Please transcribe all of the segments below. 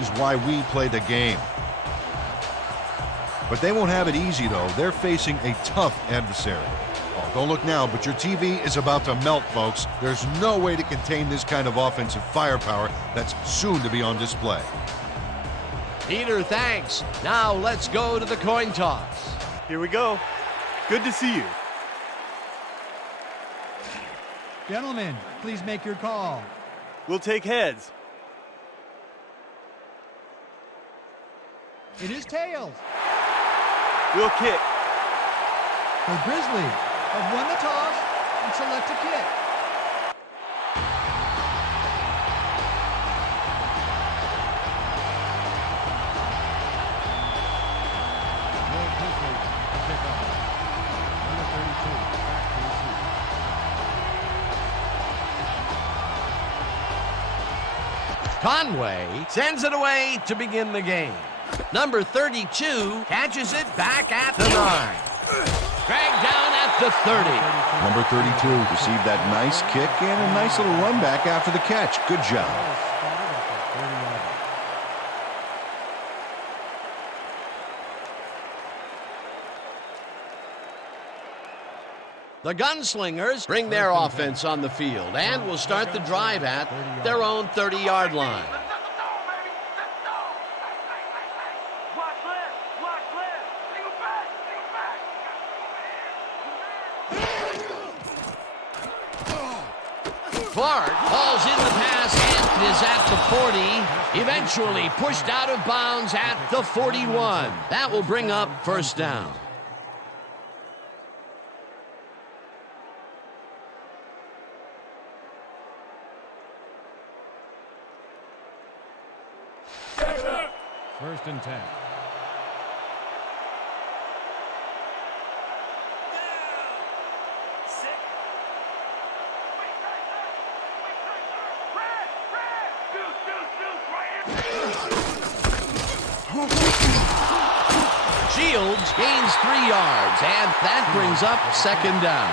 is why we play the game. But they won't have it easy, though. They're facing a tough adversary. Oh, don't look now, but your TV is about to melt, folks. There's no way to contain this kind of offensive firepower that's soon to be on display. Peter, thanks. Now let's go to the coin toss. Here we go. Good to see you. Gentlemen, please make your call. We'll take heads. It is tails. We'll kick. The Grizzlies have won the toss and select a kick. Conway sends it away to begin the game. Number 32 catches it back at the 9. Dragged down at the 30. Number 32 received that nice kick and a nice little run back after the catch. Good job. The Gunslingers bring their offense on the field and will start the drive at their own 30-yard line. Clark hauls in the pass and is at the 40, eventually pushed out of bounds at the 41. That will bring up first down. First and 10. Shields gains 3 yards, and that brings up second down.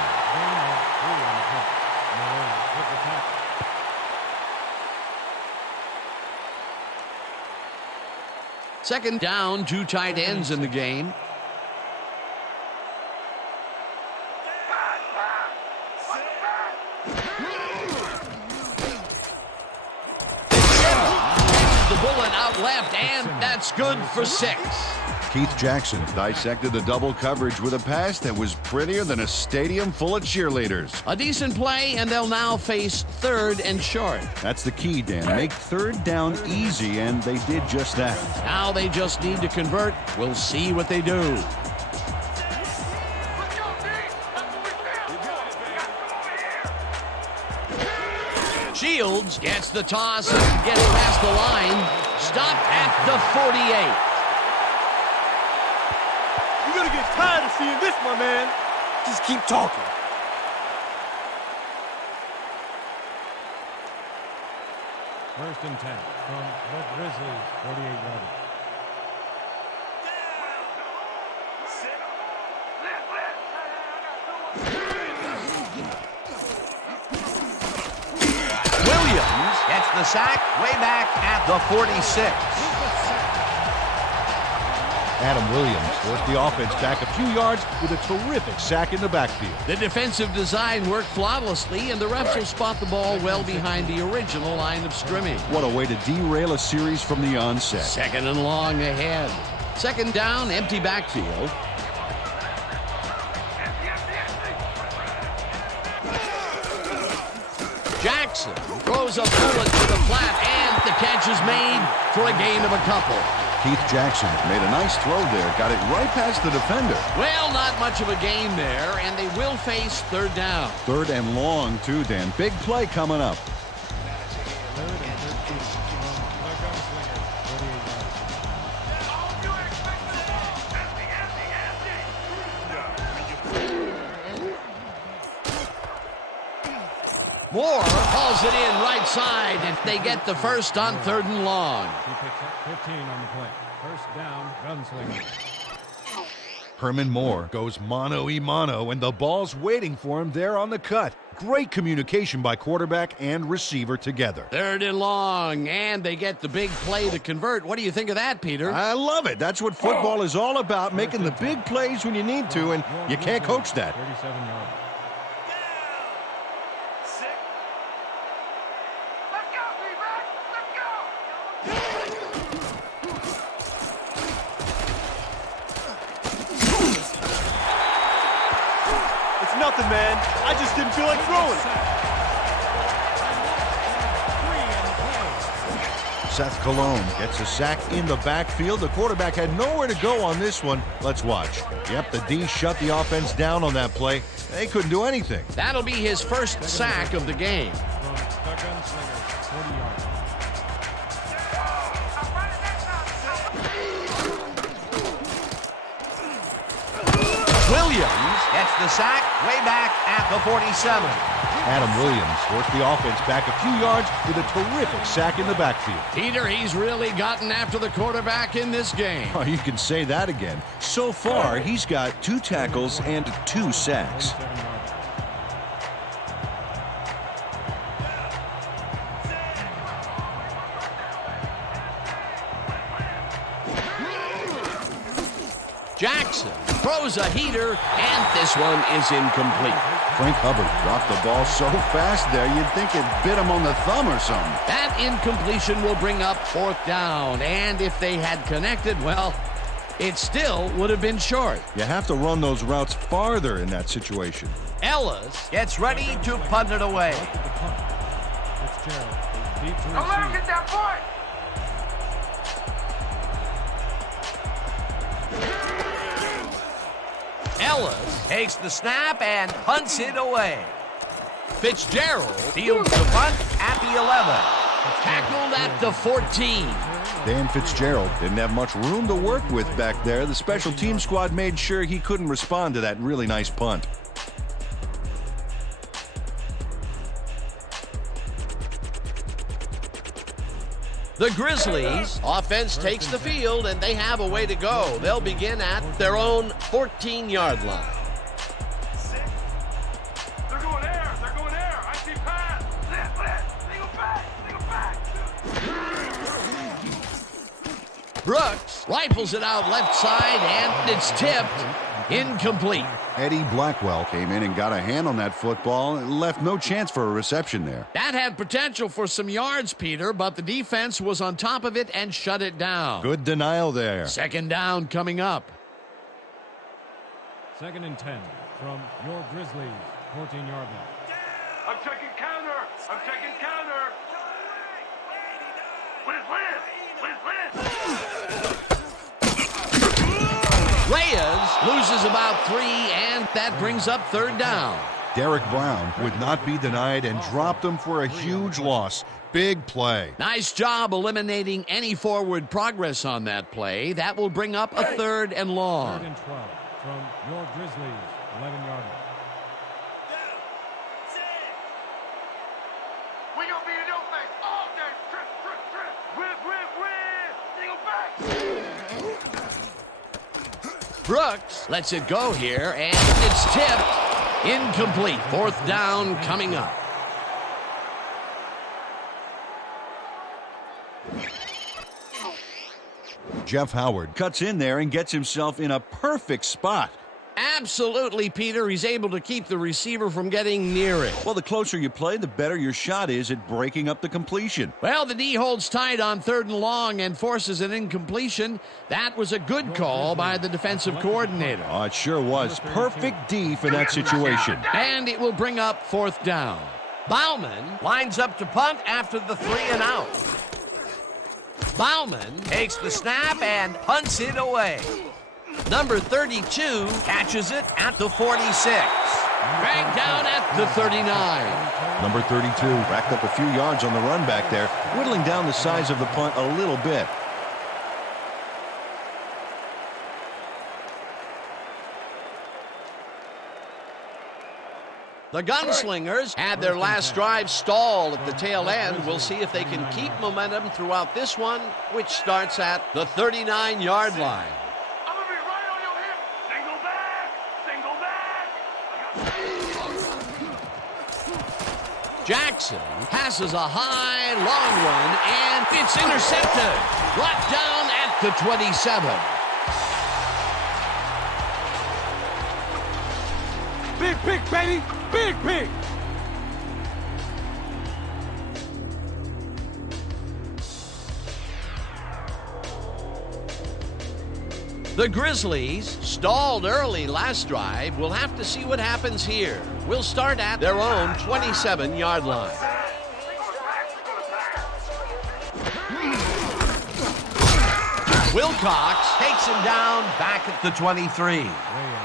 Second down, 2 tight ends in the game. The bullet out left, and that's good for 6. Keith Jackson dissected the double coverage with a pass that was prettier than a stadium full of cheerleaders. A decent play, and they'll now face 3rd and short. That's the key, Dan. Make 3rd down easy, and they did just that. Now they just need to convert. We'll see what they do. Shields gets the toss and gets past the line. Stopped at the 48. You're gonna get tired of seeing this, my man. Just keep talking. First and 10 from the Grizzlies, 48-yard. Williams gets the sack way back at the 46. Adam Williams forced the offense back a few yards with a terrific sack in the backfield. The defensive design worked flawlessly, and the refs will spot the ball well behind the original line of scrimmage. What a way to derail a series from the onset. Second and long ahead. Second down, empty backfield. Jackson throws a bullet to the flat, and the catch is made for a gain of a couple. Keith Jackson made a nice throw there, got it right past the defender. Well, not much of a gain there, and they will face 3rd down. 3rd and long, too, Dan. Big play coming up. Moore hauls it in right side, and they get the first on 3rd and long. He picks up 15 on the play. First down, Gunslinger. Herman Moore goes mano-a-mano, and the ball's waiting for him there on the cut. Great communication by quarterback and receiver together. 3rd and long, and they get the big play to convert. What do you think of that, Peter? I love it. That's what football is all about, making the big plays when you need to, and you can't coach that. 37 yards. It's nothing, man. I just didn't feel like throwing it. Seth Cologne gets a sack in the backfield. The quarterback had nowhere to go on this one. Let's watch. Yep, the D shut the offense down on that play. They couldn't do anything. That'll be his first sack of the game. From the gunslinger, 40 yards. Williams gets the sack way back at the 47. Adam Williams forced the offense back a few yards with a terrific sack in the backfield. Peter, he's really gotten after the quarterback in this game. Oh, you can say that again. So far, he's got 2 tackles and 2 sacks. 47 yards. Jackson throws a heater, and this one is incomplete. Frank Hubbard dropped the ball so fast there, you'd think it bit him on the thumb or something. That incompletion will bring up 4th down, and if they had connected, well, it still would have been short. You have to run those routes farther in that situation. Ellis gets ready to punt it away. The punt. Fitzgerald is deep to Don't let him receive. get that point. Ellis takes the snap and punts it away. Fitzgerald fields the punt at the 11. Tackled at the 14. Dan Fitzgerald didn't have much room to work with back there. The special team squad made sure he couldn't respond to that really nice punt. The Grizzlies offense takes the field, and they have a way to go. They'll begin at their own 14-yard line. They're going there. They're going there. I see pass. Blitz. Single back. Brooks rifles it out left side, and it's tipped incomplete. Eddie Blackwell came in and got a hand on that football and left no chance for a reception there. That had potential for some yards, Peter, but the defense was on top of it and shut it down. Good denial there. 2nd down coming up. 2nd and 10 from your Grizzlies, 14-yard line. I'm checking counter. Reyes loses about 3, and that brings up 3rd down. Derek Brown would not be denied and dropped him for a huge loss. Big play. Nice job eliminating any forward progress on that play. That will bring up a 3rd and long. 3rd and 12 from your Grizzlies, 11-yard line. We gonna be in your face all day. Trip. Whip. Single back. Brooks lets it go here, and it's tipped incomplete. 4th down coming up. Jeff Howard cuts in there and gets himself in a perfect spot. Absolutely, Peter. He's able to keep the receiver from getting near it. Well, the closer you play, the better your shot is at breaking up the completion. Well, the D holds tight on 3rd and long and forces an incompletion. That was a good call by the defensive coordinator. Oh, it sure was. Perfect D for that situation. And it will bring up 4th down. Bauman lines up to punt after the 3 and out. Bauman takes the snap and punts it away. Number 32 catches it at the 46. Dragged down at the 39. Number 32 racked up a few yards on the run back there, whittling down the size of the punt a little bit. The Gunslingers had their last drive stall at the tail end. We'll see if they can keep momentum throughout this one, which starts at the 39-yard line. I'm gonna be right on your hip. Single Jackson passes a high, long one, and it's intercepted. Brought down at the 27. Big pick, baby! Big pick! The Grizzlies stalled early last drive. We'll have to see what happens here. We'll start at their own 27-yard line. Wilcox takes him down back at the 23.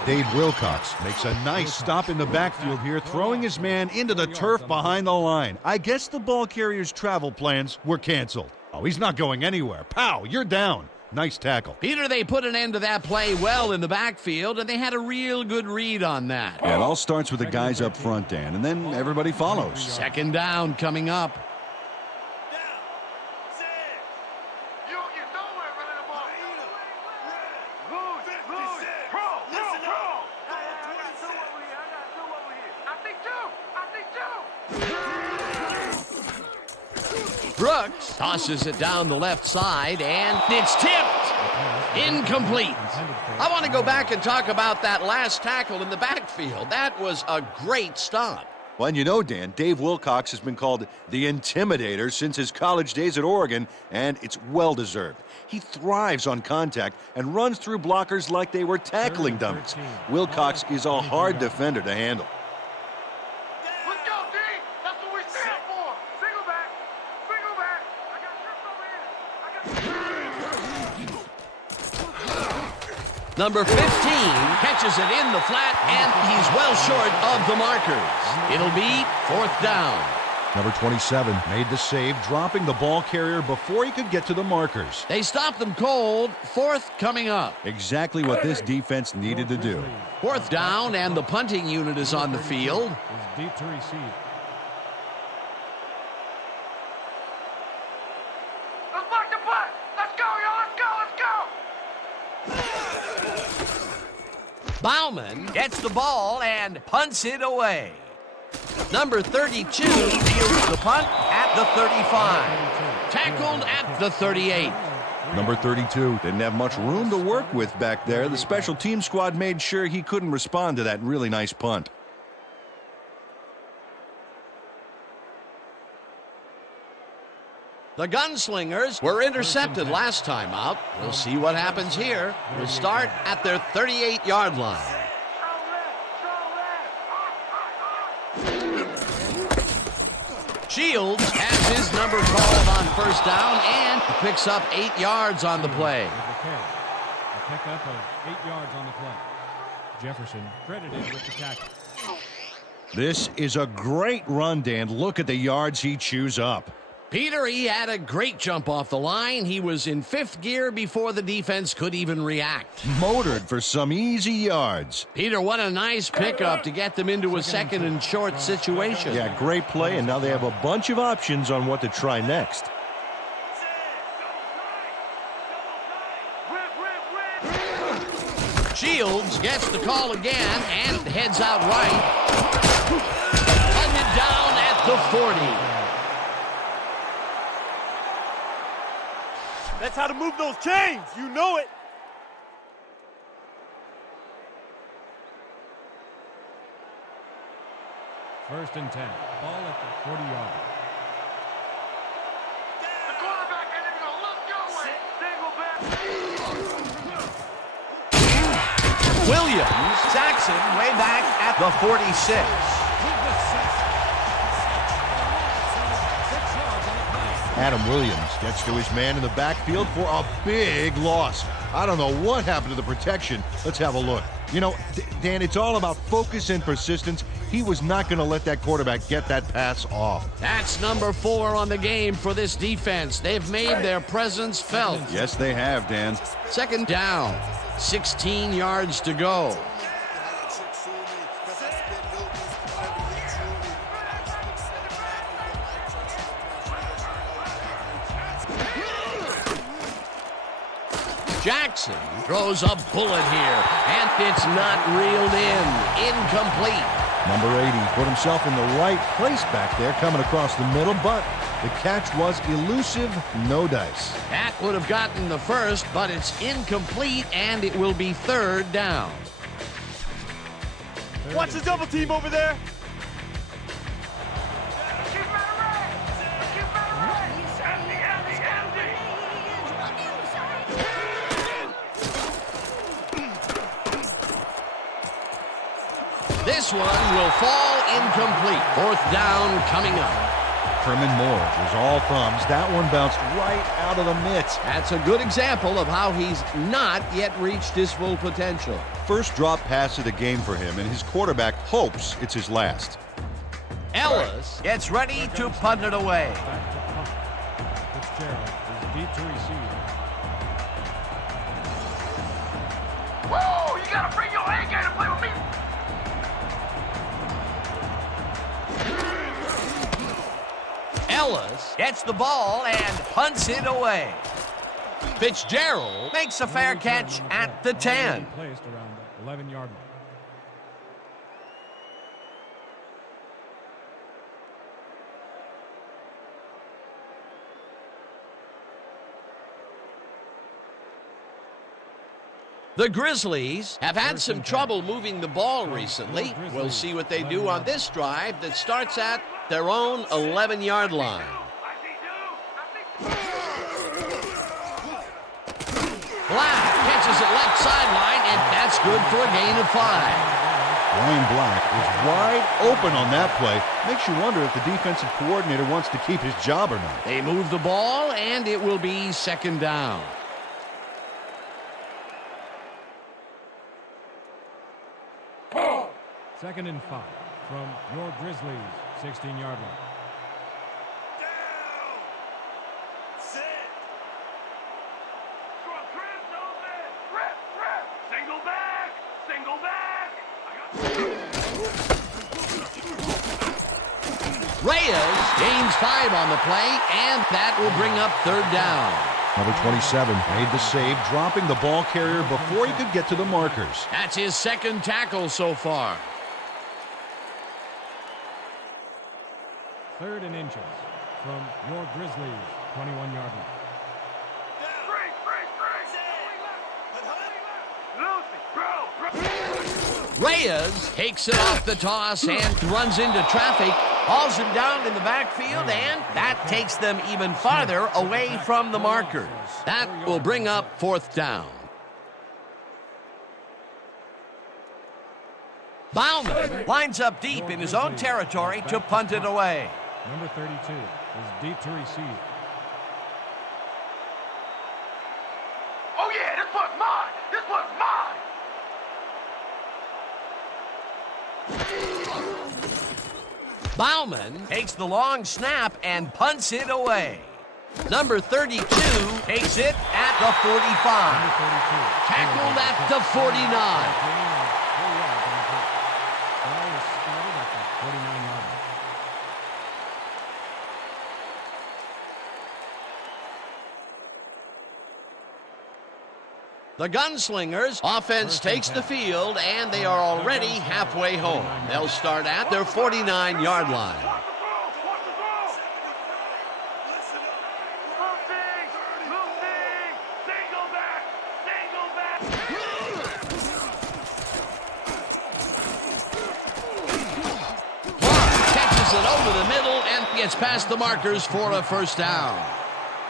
Dave Wilcox makes a nice stop in the backfield here, throwing his man into the turf behind the line. I guess the ball carrier's travel plans were canceled. Oh, he's not going anywhere. Pow, you're down. Nice tackle. Peter, they put an end to that play well in the backfield, and they had a real good read on that. Yeah, it all starts with the guys up front, Dan, and then everybody follows. Second down coming up. You know we're running the ball. Good. Pro. I got two over here. I think two. Brooks tosses it down the left side, and it's tipped. Incomplete. I want to go back and talk about that last tackle in the backfield. That was a great stop. Well, and you know, Dan, Dave Wilcox has been called the Intimidator since his college days at Oregon, and it's well-deserved. He thrives on contact and runs through blockers like they were tackling dummies. Wilcox is a hard defender to handle. Let's go, D. That's what we stand for. Single back. Number 15 catches it in the flat, and he's well short of the markers. It'll be fourth down. Number 27 made the save, dropping the ball carrier before he could get to the markers. They stopped them cold. Fourth coming up. Exactly what this defense needed to do. Fourth down, and the punting unit is on the field. Is deep to receive. Let's block the punt. Let's go, y'all. Bauman gets the ball and punts it away. Number 32 fields the punt at the 35. Tackled at the 38. Number 32 didn't have much room to work with back there. The special team squad made sure he couldn't respond to that really nice punt. The Gunslingers were intercepted last time out. We'll see what happens here. We'll start at their 38-yard line. Shields has his number called on first down and picks up 8 yards on the play. A pickup of 8 yards on the play. Jefferson credited with the tackle. This is a great run, Dan. Look at the yards he chews up. Peter, he had a great jump off the line. He was in fifth gear before the defense could even react. Motored for some easy yards. Peter, what a nice pickup to get them into a second and short situation. Yeah, great play, and now they have a bunch of options on what to try next. Shields gets the call again and heads out right. Hunted down at the 40. That's how to move those chains. You know it. First and 10. Ball at the 40-yard line. The quarterback ain't even gonna look your way. Single back. Williams sacks him way back at the 46. Adam Williams gets to his man in the backfield for a big loss. I don't know what happened to the protection. Let's have a look. You know, Dan, it's all about focus and persistence. He was not going to let that quarterback get that pass off. That's number 4 on the game for this defense. They've made their presence felt. Yes, they have, Dan. Second down, 16 yards to go. Jackson throws a bullet here, and it's not reeled in. Incomplete. Number 80 put himself in the right place back there, coming across the middle, but the catch was elusive, no dice. That would have gotten the first, but it's incomplete, and it will be third down. Watch the double team over there. Keep him out of range. Keep him out of range. Empty. This one will fall incomplete. Fourth down coming up. Herman Moore was all thumbs. That one bounced right out of the mitts. That's a good example of how he's not yet reached his full potential. First drop pass of the game for him, and his quarterback hopes it's his last. Ellis gets ready to punt it away. Back to punt. Fitzgerald is deep to receive. Whoa, you gotta bring your A game to play with me. Ellis gets the ball and punts it away. Fitzgerald makes a fair catch at the 10. Placed around the 11-yard line. The Grizzlies have had some trouble moving the ball recently. We'll see what they do on this drive that starts at their own 11-yard line. Black catches it left sideline, and that's good for a gain of 5. Ryan Black is wide open on that play. Makes you wonder if the defensive coordinator wants to keep his job or not. They move the ball, and it will be second down. Second and 5 from your Grizzlies, 16-yard line. Down. Sit. Trips open. Rip. Single back. Reyes gains 5 on the play, and that will bring up third down. Number 27 made the save, dropping the ball carrier before he could get to the markers. That's his second tackle so far. Third and inches from your Grizzlies, 21-yard line. Reyes takes it off the toss and runs into traffic, hauls him down in the backfield, and that takes them even farther away from the markers. That will bring up fourth down. Bauman lines up deep in his own territory to punt it away. Number 32 is deep to receive. Oh yeah, this one's mine. This one's mine. Bauman takes the long snap and punts it away. Number 32 takes it at the 45. Tackled at the 49. The Gunslingers offense takes the field, and they are already halfway home. They'll start at their 49-yard line. Clark catches it over the middle and gets past the markers for a first down.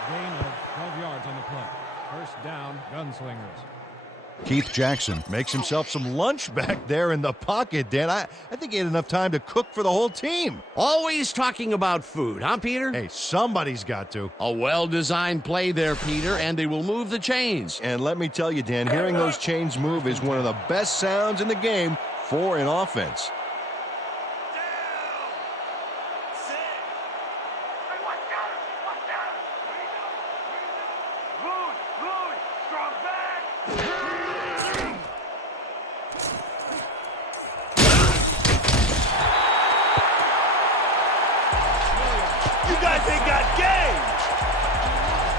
Gain of 12 yards on the play. First down, Gunslingers. Keith Jackson makes himself some lunch back there in the pocket, Dan. I think he had enough time to cook for the whole team. Always talking about food, huh, Peter? Hey, somebody's got to. A well-designed play there, Peter, and they will move the chains. And let me tell you, Dan, hearing those chains move is one of the best sounds in the game for an offense.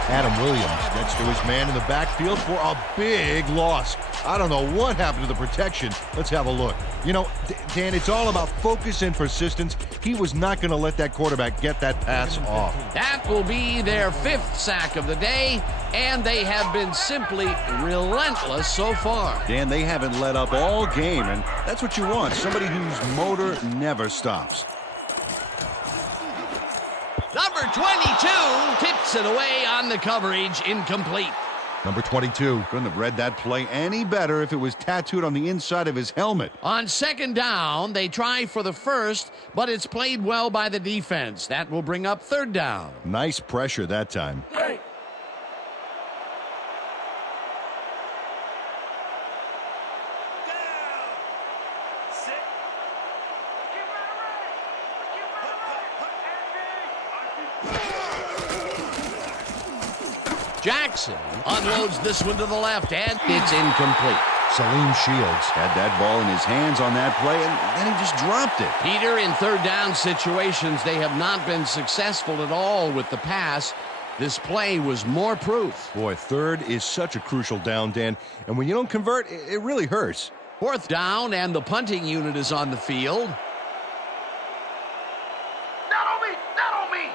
Adam Williams gets to his man in the backfield for a big loss. I don't know what happened to the protection. Let's have a look. You know, Dan, it's all about focus and persistence. He was not going to let that quarterback get that pass off. That will be their 5th sack of the day, and they have been simply relentless so far. Dan, they haven't let up all game, and that's what you want. Somebody whose motor never stops. Number 22 tips it away on the coverage, incomplete. Number 22 couldn't have read that play any better if it was tattooed on the inside of his helmet. On 2nd down, they try for the first, but it's played well by the defense. That will bring up 3rd down. Nice pressure that time. Hey. Jackson unloads this one to the left, and it's incomplete. Salim Shields had that ball in his hands on that play, and then he just dropped it. Peter, in 3rd down situations, they have not been successful at all with the pass. This play was more proof. Boy, 3rd is such a crucial down, Dan, and when you don't convert, it really hurts. 4th down, and the punting unit is on the field. Not on me! Not on me!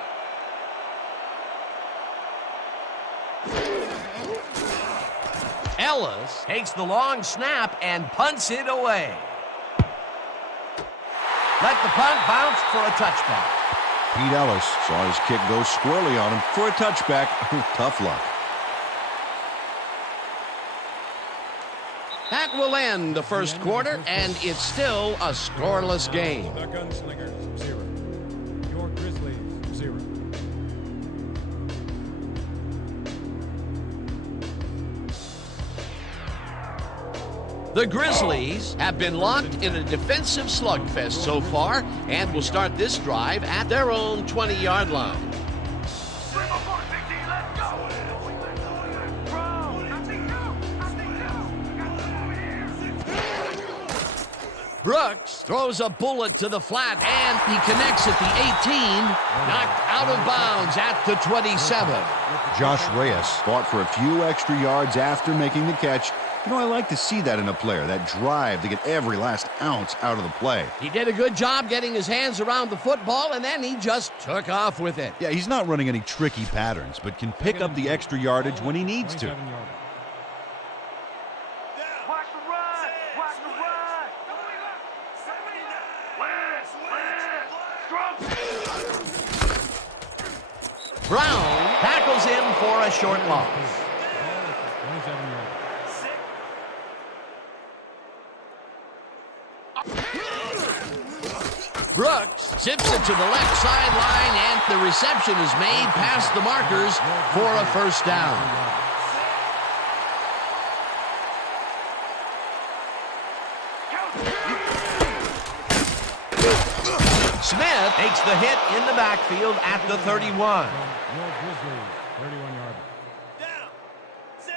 Ellis takes the long snap and punts it away. Let the punt bounce for a touchback. Pete Ellis saw his kick go squirrely on him for a touchback. Tough luck. That will end the 1st quarter, and it's still a scoreless game. The Gunslingers, 0. Your Grizzlies, 0. The Grizzlies have been locked in a defensive slugfest so far and will start this drive at their own 20-yard line. Bring up on it, Big D, let's go! Bro, I think you! Got some over here! Brooks throws a bullet to the flat, and he connects at the 18, knocked out of bounds at the 27. Josh Reyes fought for a few extra yards after making the catch. You know, I like to see that in a player, that drive to get every last ounce out of the play. He did a good job getting his hands around the football, and then he just took off with it. Yeah, he's not running any tricky patterns, but can pick up the extra yardage when he needs to. 27 yards. Watch the run! Watch the run! Strong! Brown tackles him for a short loss. 27 yards. Brooks zips it to the left sideline, and the reception is made past the markers for a 1st down. Smith takes the hit in the backfield at the 31. Your Grizzlies, 31 yards. Down! Sit!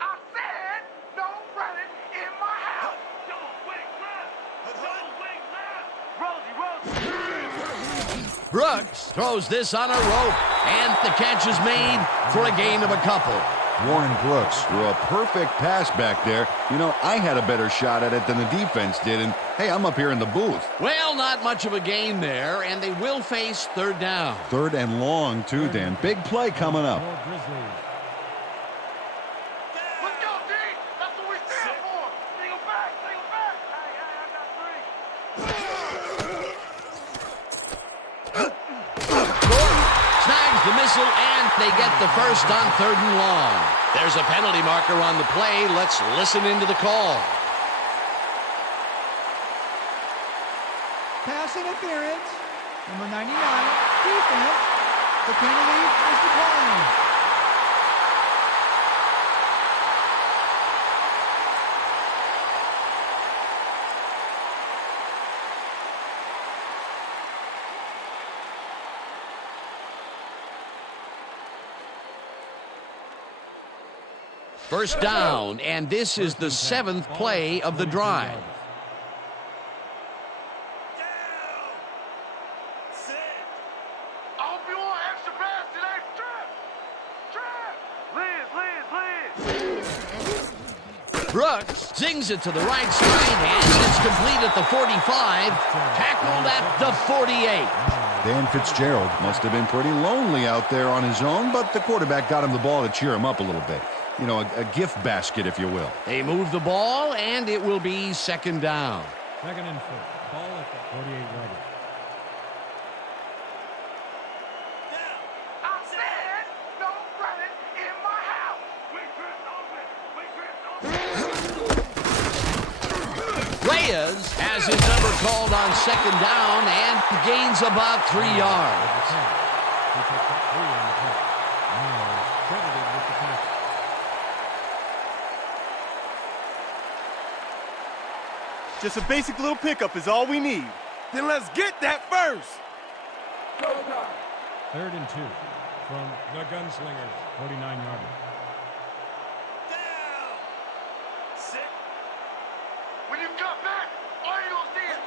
I said no running in my house! Double wing left! Double wing left! Rosie! Brooks throws this on a rope, and the catch is made for a gain of a couple. Warren Brooks threw a perfect pass back there. You know, I had a better shot at it than the defense did, and hey, I'm up here in the booth. Well, not much of a gain there, and they will face 3rd down. 3rd and long, too, Dan. Big play coming up. Your Grizzlies. Let's go, D! That's what we stand for! Single back! Single back! Hey, I got 3! Gordon snags the missile, and they get the first on 3rd and long. There's a penalty marker on the play. Let's listen into the call. Pass interference, number 99, defense. The penalty is declined. First down, and this is the 7th play of the drive. I hope you want extra pass today. Trip! Trip! Brooks zings it to the right side, and it's complete at the 45, tackled at the 48. Dan Fitzgerald must have been pretty lonely out there on his own, but the quarterback got him the ball to cheer him up a little bit. You know, a gift basket, if you will. They move the ball, and it will be second down. Second and 4. Ball at the 48-yard. I said no running in my house. Reyes has his number called on second down and gains about 3 yards. He picked up 3 on the play. Now credited with the tackle. Just a basic little pickup is all we need. Then let's get that first. Third and 2 from the Gunslingers, 49-yard. When you come back, all you gonna see is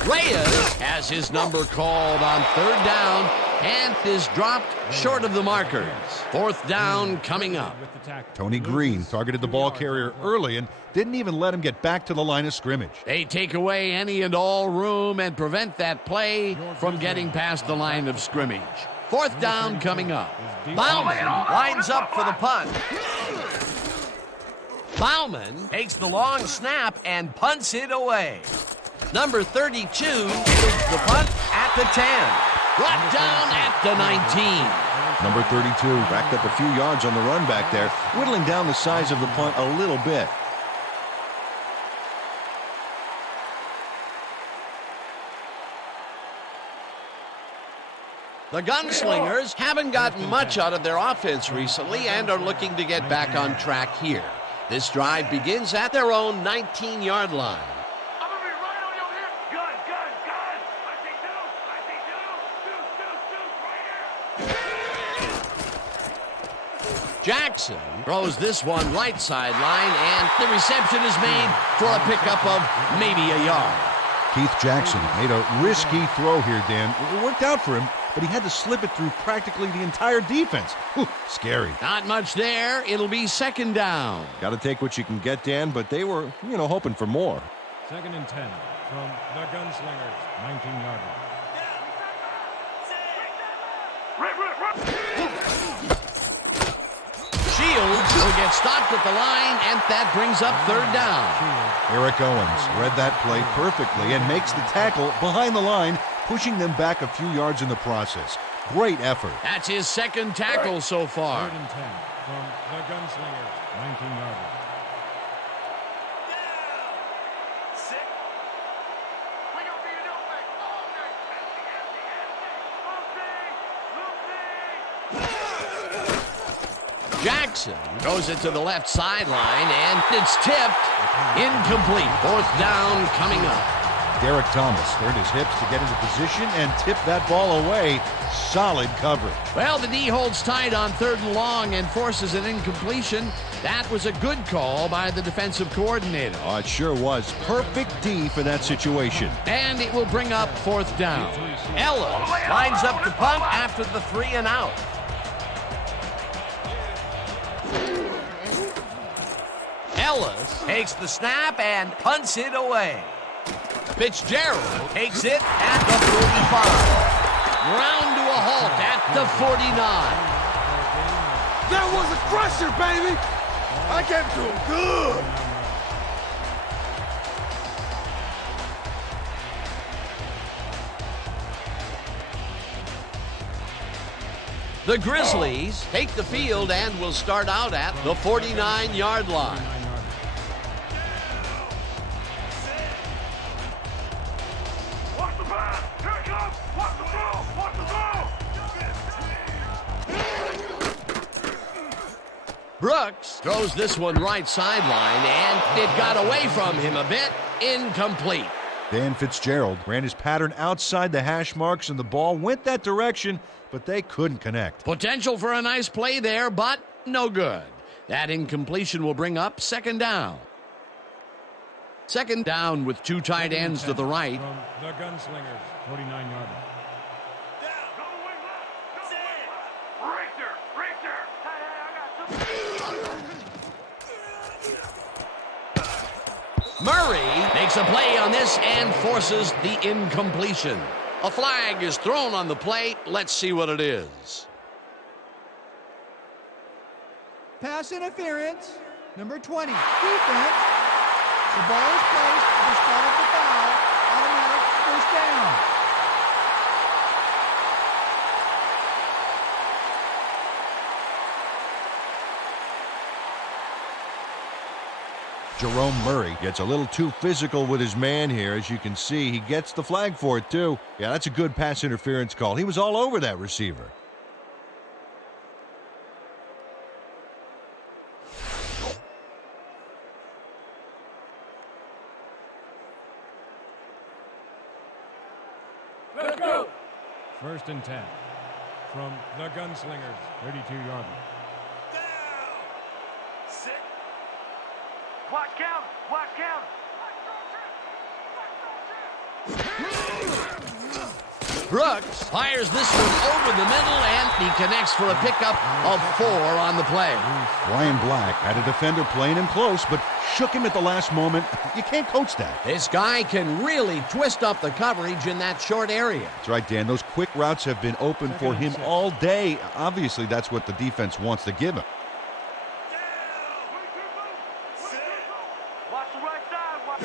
me. Reyes has his number called on third down and is dropped short of the markers. Fourth down coming up. With the tackle. Tony Green targeted the ball carrier early and didn't even let him get back to the line of scrimmage. They take away any and all room and prevent that play from getting past the line of scrimmage. Fourth down coming up. Bauman lines up for the punt. Bauman takes the long snap and punts it away. Number 32 takes the punt at the 10. Brought down at the 19. Number 32 racked up a few yards on the run back there, whittling down the size of the punt a little bit. The Gunslingers haven't gotten much out of their offense recently and are looking to get back on track here. This drive begins at their own 19-yard line. I'm gonna be right on your hip. Gun, gun, gun. I see two. Right here. Jackson throws this one right sideline, and the reception is made for a pickup of maybe a yard. Keith Jackson made a risky throw here, Dan. It worked out for him, but he had to slip it through practically the entire defense. Whew, scary. Not much there. It'll be second down. Got to take what you can get, Dan, but they were, hoping for more. Second and 10 from the Gunslingers, 19-yard line. Shields will get stopped at the line, and that brings up third down. Eric Owens read that play perfectly and makes the tackle behind the line, pushing them back a few yards in the process. Great effort. That's his second tackle so far. Third and 10 from the Gunslingers, 19-yard line. We gonna be in your face all night. Jackson throws it to the left sideline, and it's tipped. Incomplete. Fourth down coming up. Derek Thomas turned his hips to get into position and tipped that ball away. Solid coverage. Well, the D holds tight on third and long and forces an incompletion. That was a good call by the defensive coordinator. Oh, it sure was. Perfect D for that situation. And it will bring up fourth down. Ellis lines up the punt after the 3 and out. Ellis takes the snap and punts it away. Fitzgerald takes it at the 45. Ground to a halt at the 49. That was a crusher, baby. I gave it to him good. The Grizzlies take the field and will start out at the 49-yard line. Watch the pass. Here it comes. Watch the throw. Watch the throw. Brooks throws this one right sideline, and it got away from him a bit. Incomplete. Dan Fitzgerald ran his pattern outside the hash marks, and the ball went that direction, but they couldn't connect. Potential for a nice play there, but no good. That incompletion will bring up second down. Second down with two tight ends to the right. From the Gunslingers, 49-yard line. Go away left. Go away left. Richter. Richter. Murray makes a play on this and forces the incompletion. A flag is thrown on the play. Let's see what it is. Pass interference, number 20, defense. The ball is placed at the spot of the foul. Automatic first down. Jerome Murray gets a little too physical with his man here. As you can see, he gets the flag for it too. Yeah, that's a good pass interference call. He was all over that receiver. Let's go. 1st and 10 from the Gunslingers, 32-yard line. Down. Sit. Watch count. Watch count. Brooks fires this one over the middle, and he connects for a pickup of 4 on the play. Brian Black had a defender playing him close, but shook him at the last moment. You can't coach that. This guy can really twist up the coverage in that short area. That's right, Dan. Those quick routes have been open for him all day. Obviously, that's what the defense wants to give him. Watch the right side. Watch.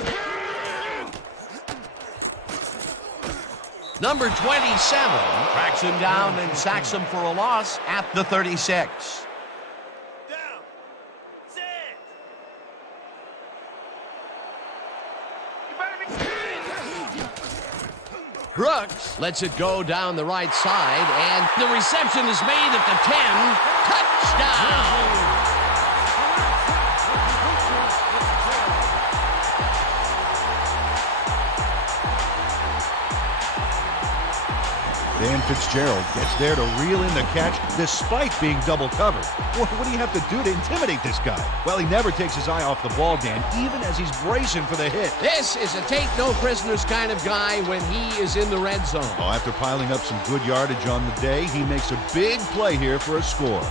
Number 27 tracks him down and sacks him for a loss at the 36. Down. Sit. You better be. Brooks lets it go down the right side, and the reception is made at the 10. Touchdown! Dan Fitzgerald gets there to reel in the catch despite being double covered. What do you have to do to intimidate this guy? Well, he never takes his eye off the ball, Dan, even as he's bracing for the hit. This is a take-no-prisoners kind of guy when he is in the red zone. Oh, after piling up some good yardage on the day, he makes a big play here for a score.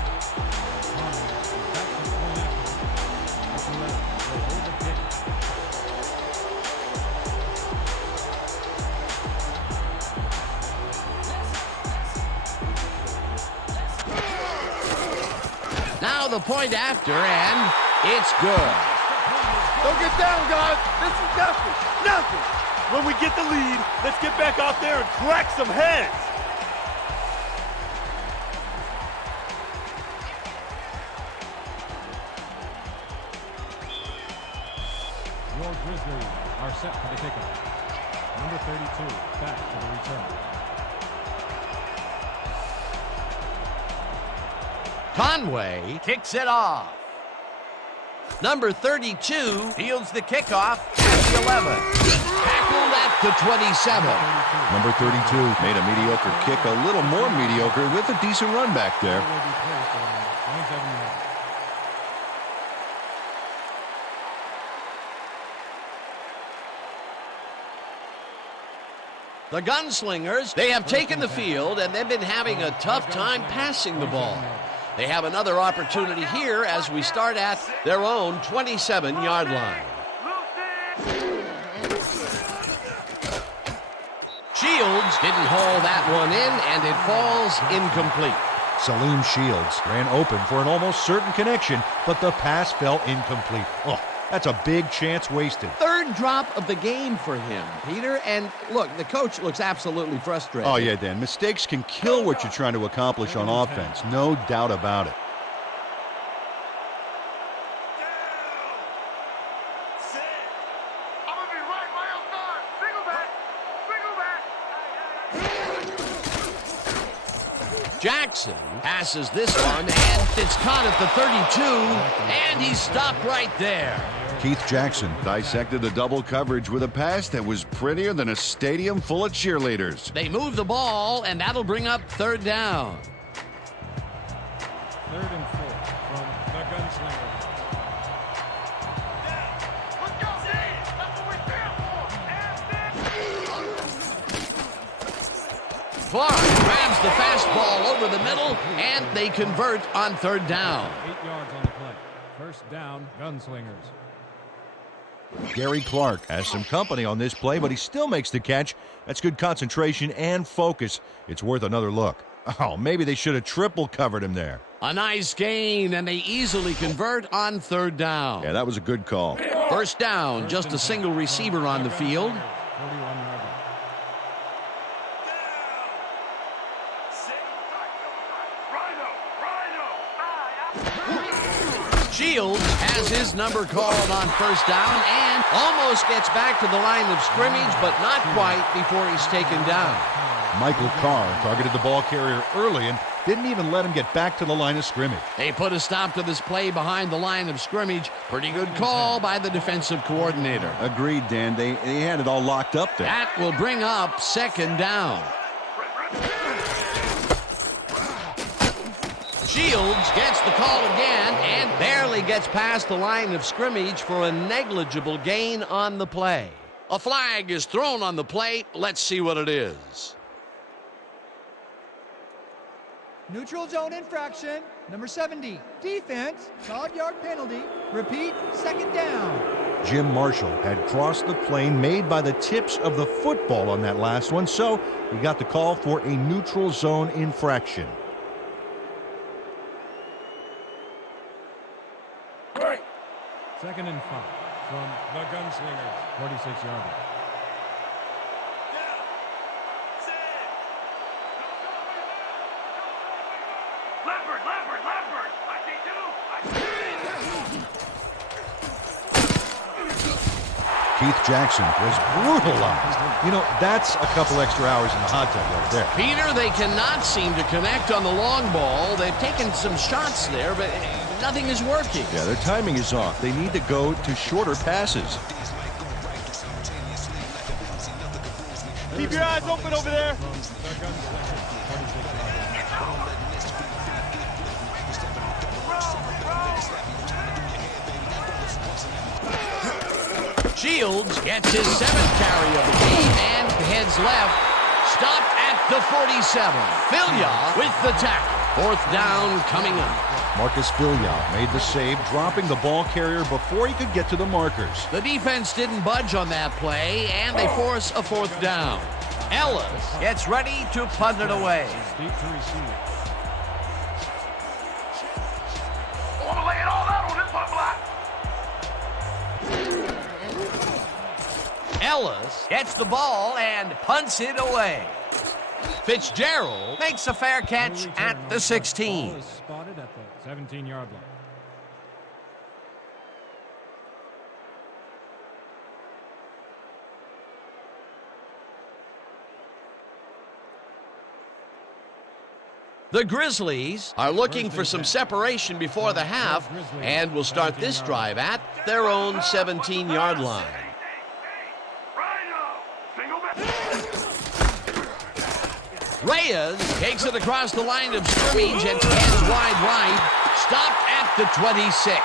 Now the point after, and it's good. Don't get down, guys. This is nothing. Nothing. When we get the lead, let's get back out there and crack some heads. Your Grizzlies are set for the kickoff. Number 32, back to the return. Conway kicks it off. Number 32 fields the kickoff at the 11. Tackled at the 27. Number 32 made a mediocre kick a little more mediocre with a decent run back there. Will be placed around 27 yards. The Gunslingers, they have taken the field, and they've been having a tough time passing the ball. They have another opportunity here as we start at their own 27-yard line. Shields didn't haul that one in, and it falls incomplete. Salim Shields ran open for an almost certain connection, but the pass fell incomplete. Oh, that's a big chance wasted. Third drop of the game for him, Peter. And look, the coach looks absolutely frustrated. Oh, yeah, Dan. Mistakes can kill what you're trying to accomplish on offense. No doubt about it. I'm gonna be right by your side. Single back. Jackson passes this one, and it's caught at the 32, and he's stopped right there. Keith Jackson dissected the double coverage with a pass that was prettier than a stadium full of cheerleaders. They move the ball, and that'll bring up 3rd down. 3rd and 4 from the Gunslingers. Let's go, Zane. That's what we're here for. Clark grabs the fastball over the middle, and they convert on 3rd down. 8 yards on the play. 1st down, Gunslingers. Gary Clark has some company on this play, but he still makes the catch. That's good concentration and focus. It's worth another look. Oh, maybe they should have triple covered him there. A nice gain, and they easily convert on third down. Yeah, that was a good call. First down, just a single receiver on the field. 41-yard line. Shields has his number called on first down and almost gets back to the line of scrimmage, but not quite before he's taken down. Michael Carr targeted the ball carrier early and didn't even let him get back to the line of scrimmage. They put a stop to this play behind the line of scrimmage. Pretty good call by the defensive coordinator. Agreed, Dan. They had it all locked up there. That will bring up second down. Shields gets the call again and barely gets past the line of scrimmage for a negligible gain on the play. A flag is thrown on the plate. Let's see what it is. Neutral zone infraction. Number 70. Defense. Solid yard penalty. Repeat. Second down. Jim Marshall had crossed the plane made by the tips of the football on that last one, so we got the call for a neutral zone infraction. Second and 5 from the Gunslingers. 46-yard line. Leopard. I see two. Keith Jackson was brutalized. You know, that's a couple extra hours in the hot tub right there. Peter, they cannot seem to connect on the long ball. They've taken some shots there, but nothing is working. Yeah, their timing is off. They need to go to shorter passes. Keep your eyes open over there. From the Gunslingers. 46-yard line. Shields gets his 7th carry of the game and heads left. Stopped at the 47. Filia with the tackle. Fourth down coming up. Marcus Filia made the save, dropping the ball carrier before he could get to the markers. The defense didn't budge on that play, and they force a fourth down. Ellis gets ready to punt it away. Deep to receive. I want to lay it all out on this one, Black. Ellis gets the ball and punts it away. Fitzgerald makes a fair catch at the 16. Ball is spotted at the 17-yard line. The Grizzlies are looking for some separation before the half and will start this drive at their own 17-yard line. Reyes takes it across the line of scrimmage and stands wide right. Stopped at the 26.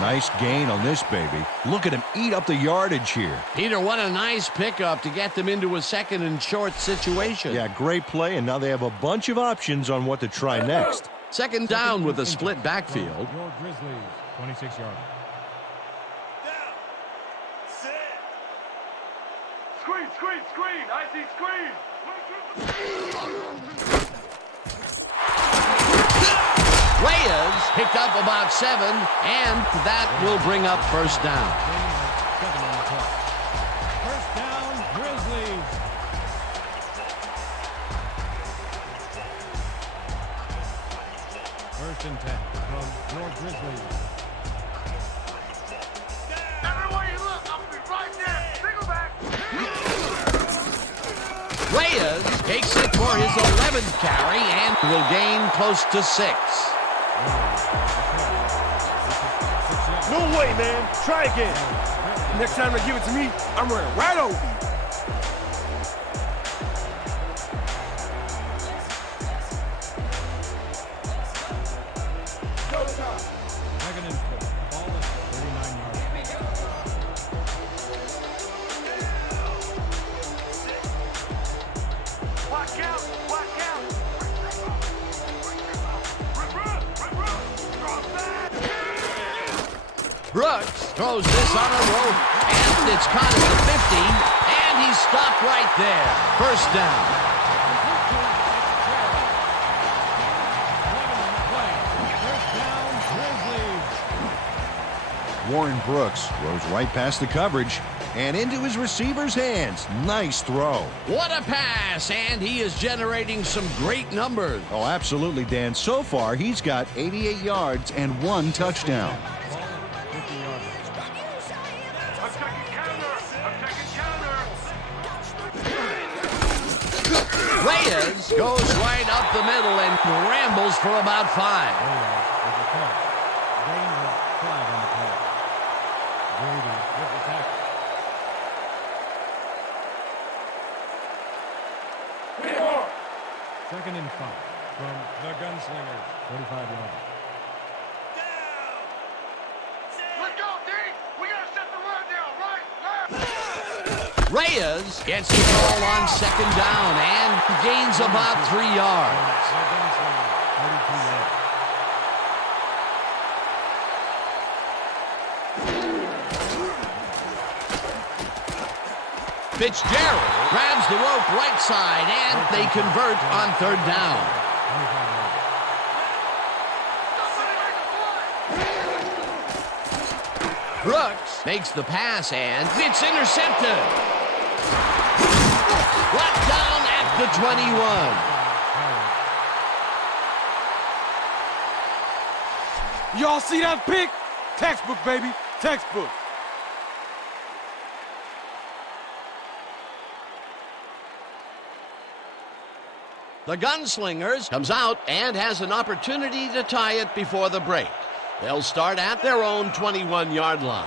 Nice gain on this baby. Look at him eat up the yardage here. Peter, what a nice pickup to get them into a second and short situation. Yeah, great play, and now they have a bunch of options on what to try next. Second down with a split backfield. Your Grizzlies, 26-yard. Screen. I see screen. Reyes picked up about 7, and that will bring up first down. First down, Grizzlies. First and 10 from your Grizzlies. Everywhere you look, I'm gonna be right there. Single back. Reyes takes it for his 11th carry and will gain close to 6. No way, man. Try again. Next time they give it to me, I'm running right over you. Second and 4. Ball is 39 yards. Watch out. Rip. Draw back. Brooks throws this on a rope, and it's caught at the 50, and he's stopped right there. First down. Warren Brooks throws right past the coverage and into his receiver's hands. Nice throw. What a pass, and he is generating some great numbers. Oh, absolutely, Dan. So far, he's got 88 yards and 1 touchdown. I'm taking counter. Reyes goes right up the middle and rambles for about 5. Second and 5 from the Gunslingers, 45 yards. Let's go, D. We gotta set the run down. Right, left. Reyes gets the ball on second down and gains about 3 yards. The Gunslingers, 32 yards. Fitzgerald grabs the rope right side, and they convert on third down. Brooks makes the pass, and it's intercepted. Brought down at the 21. Y'all see that pick? Textbook, baby. Textbook. The Gunslingers comes out and has an opportunity to tie it before the break. They'll start at their own 21-yard line.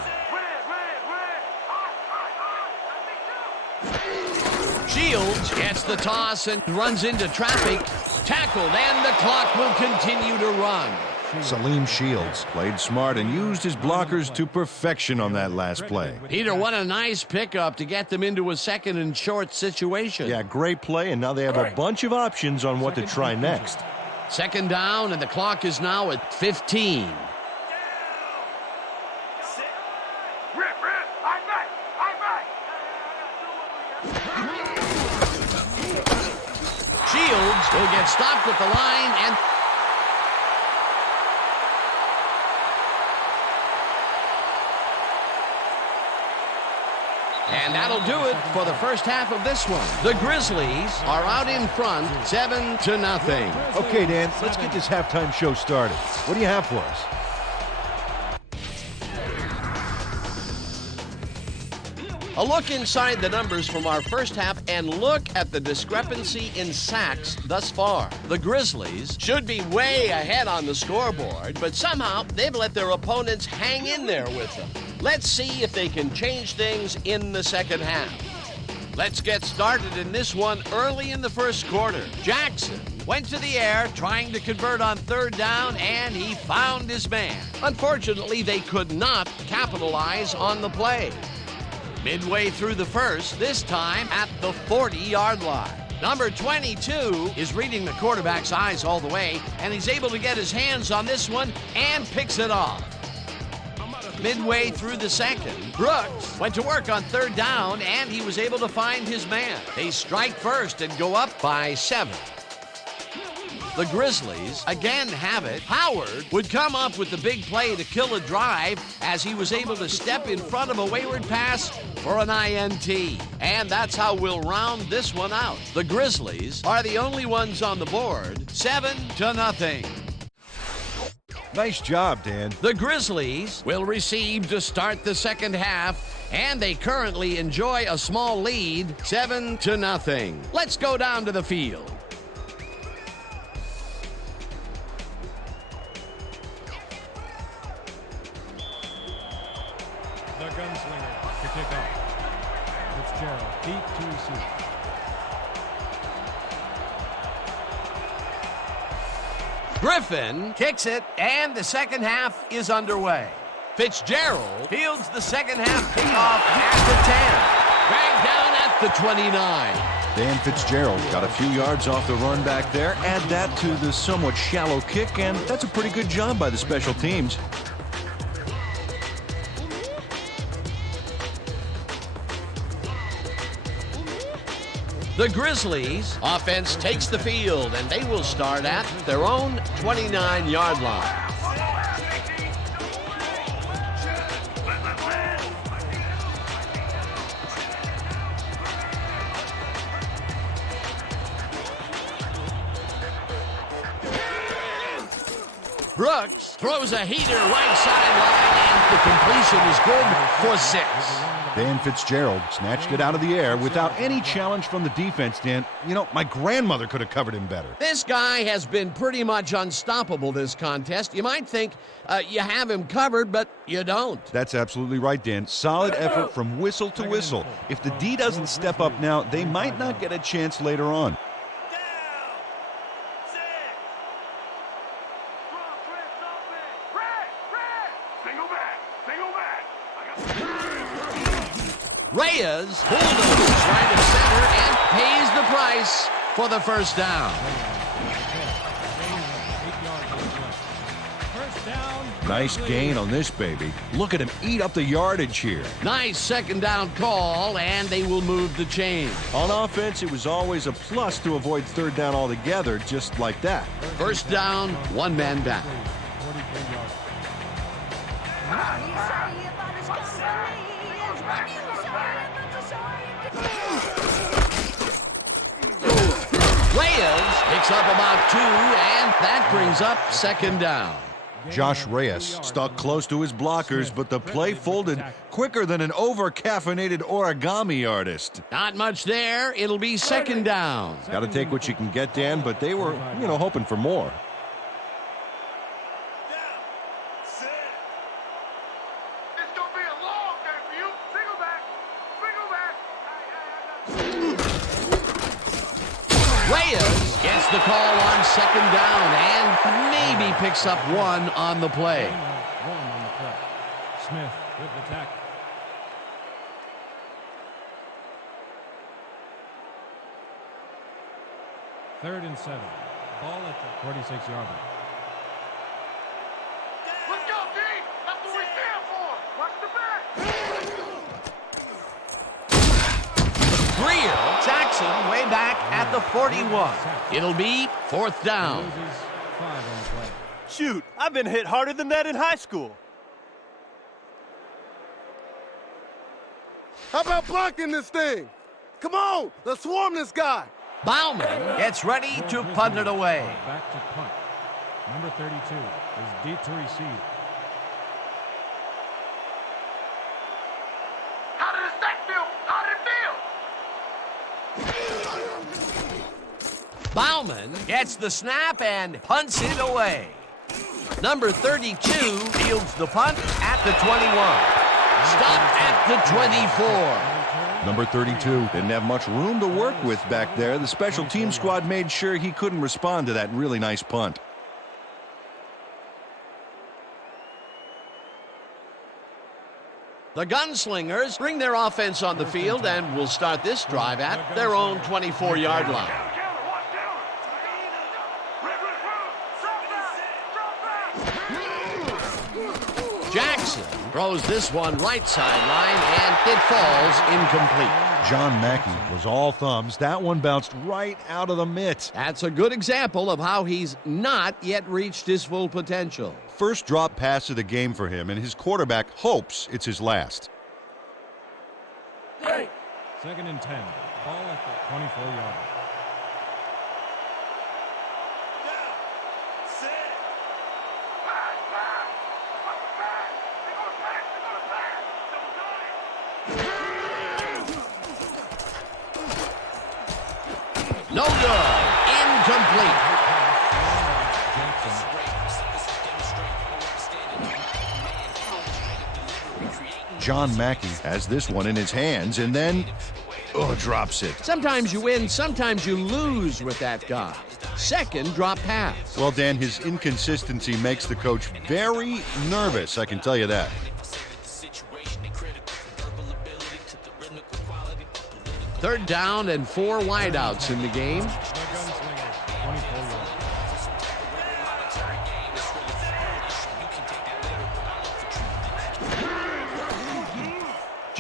Shields gets the toss and runs into traffic. Tackled, and the clock will continue to run. Salim Shields played smart and used his blockers to perfection on that last play. Peter, what a nice pickup to get them into a second and short situation. Yeah, great play, and now they have a bunch of options on what to try next. Second down, and the clock is now at 15. Shields will get stopped at the line, and that'll do it for the first half of this one. The Grizzlies are out in front, 7-0. Okay, Dan, let's get this halftime show started. What do you have for us? A look inside the numbers from our first half, and look at the discrepancy in sacks thus far. The Grizzlies should be way ahead on the scoreboard, but somehow they've let their opponents hang in there with them. Let's see if they can change things in the second half. Let's get started in this one early in the first quarter. Jackson went to the air trying to convert on third down, and he found his man. Unfortunately, they could not capitalize on the play. Midway through the first, this time at the 40-yard line. Number 22 is reading the quarterback's eyes all the way, and he's able to get his hands on this one and picks it off. Midway through the second, Brooks went to work on third down, and he was able to find his man. They strike first and go up by 7. The Grizzlies again have it. Howard would come up with the big play to kill a drive as he was able to step in front of a wayward pass for an INT. And that's how we'll round this one out. The Grizzlies are the only ones on the board, 7-0. Nice job, Dan. The Grizzlies will receive to start the second half, and they currently enjoy a small lead, 7-0. Let's go down to the field. The Gunslinger to kick off. Fitzgerald deep to receive. Griffin kicks it, and the second half is underway. Fitzgerald fields the second half kickoff at the 10. Dragged down at the 29. Dan Fitzgerald got a few yards off the run back there. Add that to the somewhat shallow kick, and that's a pretty good job by the special teams. The Grizzlies offense takes the field, and they will start at their own 29-yard line. Brooks throws a heater right sideline, and the completion is good for 6. Dan Fitzgerald snatched it out of the air without any challenge from the defense, Dan. You know, my grandmother could have covered him better. This guy has been pretty much unstoppable this contest. You might think you have him covered, but you don't. That's absolutely right, Dan. Solid effort from whistle to whistle. If the D doesn't step up now, they might not get a chance later on. Reyes bulldozes right to center and pays the price for the first down. Nice gain on this baby. Look at him eat up the yardage here. Nice second down call, and they will move the chain. On offense, it was always a plus to avoid third down altogether, just like that. First down, one man down. Reyes picks up about 2, and that brings up second down. Josh Reyes stuck close to his blockers, but the play folded quicker than an over-caffeinated origami artist. Not much there. It'll be second down. Got to take what you can get, Dan, but they were, hoping for more. Reyes gets the call on second down and maybe picks up 1 on the play. Smith with the tackle. Third and 7. Ball at the 46-yard line. Let's go, D! That's what we stand for! Watch the back! Greer, Jackson way back at the 41. It'll be fourth down. Loses 5 on the play. Shoot, I've been hit harder than that in high school. How about blocking this thing? Come on, let's swarm this guy. Bauman gets ready to punt it away. Back to punt. Number 32 is deep to receive. How did the sack feel? How did it feel? Bauman gets the snap and punts it away. Number 32 fields the punt at the 21. Stopped at the 24. Number 32 didn't have much room to work with back there. The special team squad made sure he couldn't respond to that really nice punt. The Gunslingers bring their offense on the field and will start this drive at their own 24-yard line. Watch down! Drop back! Jackson throws this one right sideline, and it falls incomplete. John Mackey was all thumbs. That one bounced right out of the mitt. That's a good example of how he's not yet reached his full potential. First drop pass of the game for him, and his quarterback hopes it's his last. Second and 10. Ball at the 24-yard line. No good. Incomplete. John Mackey has this one in his hands and then drops it. Sometimes you win, sometimes you lose with that guy. Second drop pass. Well, Dan, his inconsistency makes the coach very nervous, I can tell you that. Third down and 4 wideouts in the game. The Gunslingers, 24 yards.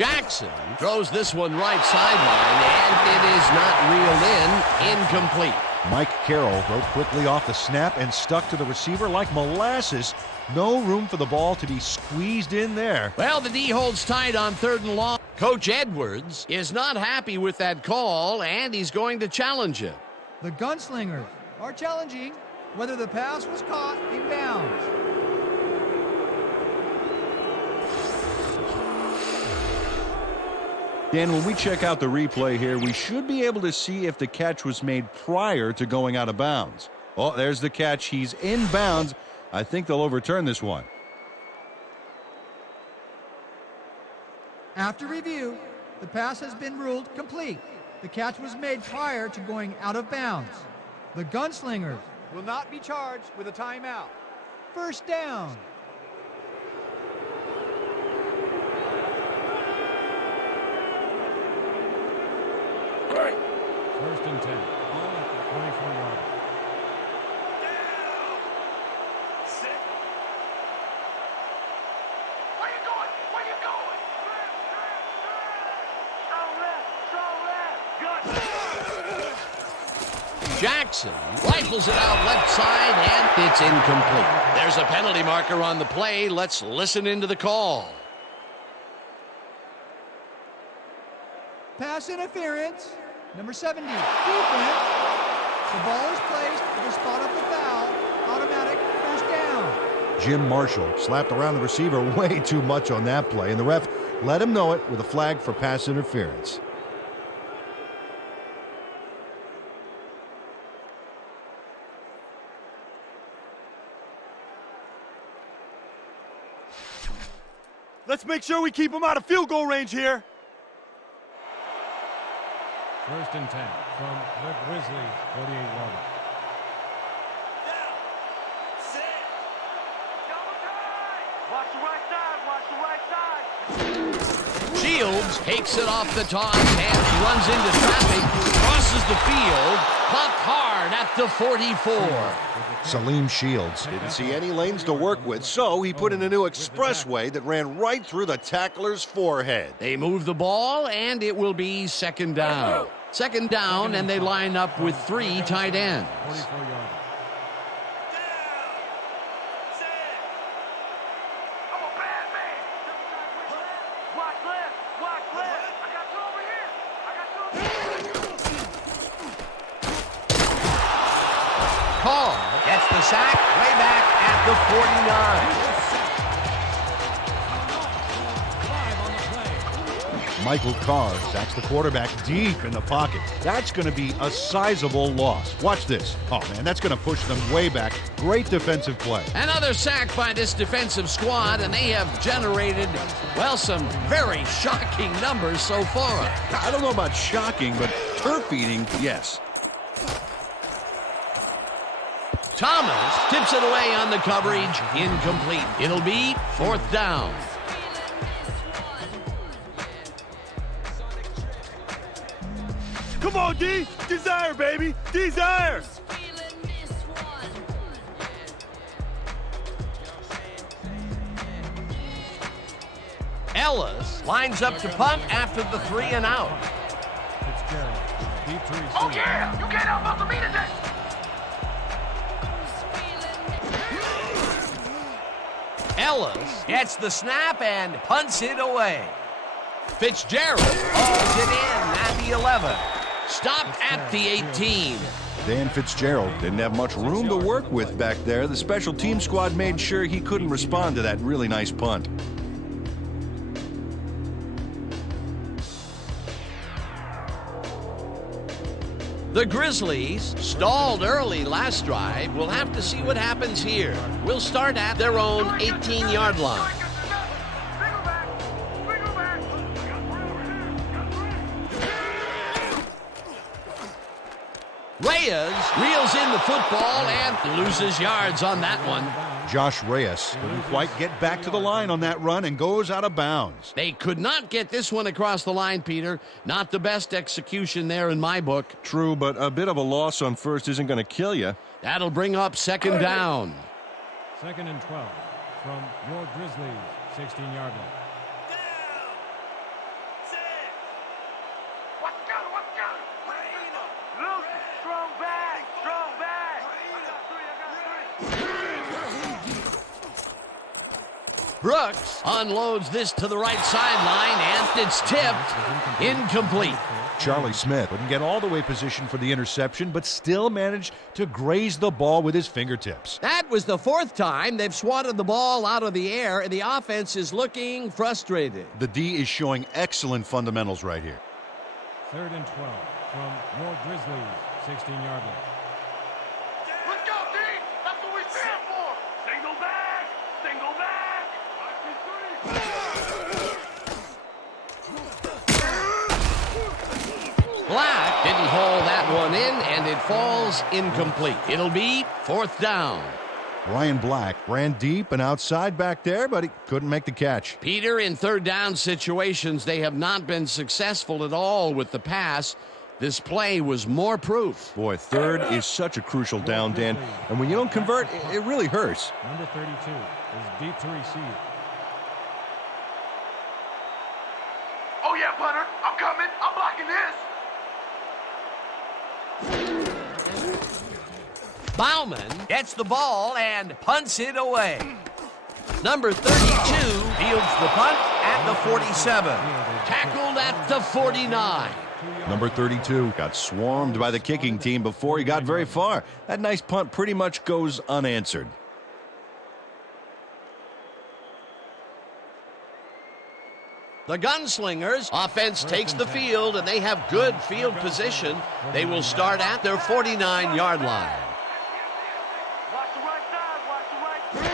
Jackson throws this one right sideline, and it is not reeled in. Incomplete. Mike Carroll broke quickly off the snap and stuck to the receiver like molasses. No room for the ball to be squeezed in there. Well, the D holds tight on 3rd and long. Coach Edwards is not happy with that call, and he's going to challenge it. The Gunslingers are challenging whether the pass was caught in bounds. Dan, when we check out the replay here, we should be able to see if the catch was made prior to going out of bounds. Oh, there's the catch. He's in bounds. I think they'll overturn this one. After review, the pass has been ruled complete. The catch was made prior to going out of bounds. The Gunslingers will not be charged with a timeout. 1st down. First and 10. Ball at the 24-yard. Where you going? Where you going? Strong left. Good. Jackson rifles it out left side, and it's incomplete. There's a penalty marker on the play. Let's listen into the call. Pass interference. Number 70, defense. The ball is placed at the spot of the foul. Automatic 1st down. Jim Marshall slapped around the receiver way too much on that play, and the ref let him know it with a flag for pass interference. Let's make sure we keep him out of field goal range here. 1st and 10 from the Grizzlies, 48-yarder. Watch the right side. Watch the right side. Shields takes it off the toss and runs into traffic, crosses the field, popped hard at the 44. Salim Shields didn't see any lanes to work with, so he put in a new expressway that ran right through the tackler's forehead. They move the ball, and it will be 2nd down. 2nd down, and they line up with 3 tight ends. 44-yarder. I'm a bad man. Watch left. Watch left. I got two over here. Carr gets the sack way back at the 49. Michael Carr sacks the quarterback deep in the pocket. That's going to be a sizable loss. Watch this. Oh, man, that's going to push them way back. Great defensive play. Another sack by this defensive squad, and they have generated, well, some very shocking numbers so far. I don't know about shocking, but turf eating, yes. Thomas tips it away on the coverage. Incomplete. It'll be 4th down. Come on, D. Desire, baby. Desire. Ellis lines up to punt after the 3 and out. Fitzgerald, deep to receive. Oh, yeah. You can't outmuscle me today. Ellis gets the snap and punts it away. Fitzgerald hauls it in at the 11. Stopped at the 18. Dan Fitzgerald didn't have much room to work with back there. The special team squad made sure he couldn't respond to that really nice punt. The Grizzlies stalled early last drive. We'll have to see what happens here. We'll start at their own 18-yard line. Reyes reels in the football and loses yards on that one. Josh Reyes couldn't quite get back to the line on that run and goes out of bounds. They could not get this one across the line, Peter. Not the best execution there in my book. True, but a bit of a loss on first isn't going to kill you. That'll bring up 2nd down. 2nd and 12 from your Grizzlies, 16-yard line. Brooks unloads this to the right sideline, and it's tipped. Incomplete. Charlie Smith couldn't get all the way positioned for the interception, but still managed to graze the ball with his fingertips. That was the fourth time they've swatted the ball out of the air, and the offense is looking frustrated. The D is showing excellent fundamentals right here. 3rd and 12 from your Grizzlies, 16-yard line. Let's go, D! That's what we stand for! Single back! Single back! 5-3. Black didn't haul that one in, and it falls incomplete. It'll be 4th down. Brian Black ran deep and outside back there, but he couldn't make the catch. Peter, in 3rd down situations, they have not been successful at all with the pass. This play was more proof. Boy, 3rd is such a crucial down, Dan, and when you don't convert, it really hurts. Number 32 is deep to receive. Oh yeah, punter! I'm coming! I'm blocking this! Bauman gets the ball and punts it away. Number 32 fields the punt at the 47. Tackled at the 49. Number 32 got swarmed by the kicking team before he got very far. That nice punt pretty much goes unanswered. The Gunslingers offense takes the field, and they have good field position. They will start at their 49-yard line. Watch the right side! Watch the right side!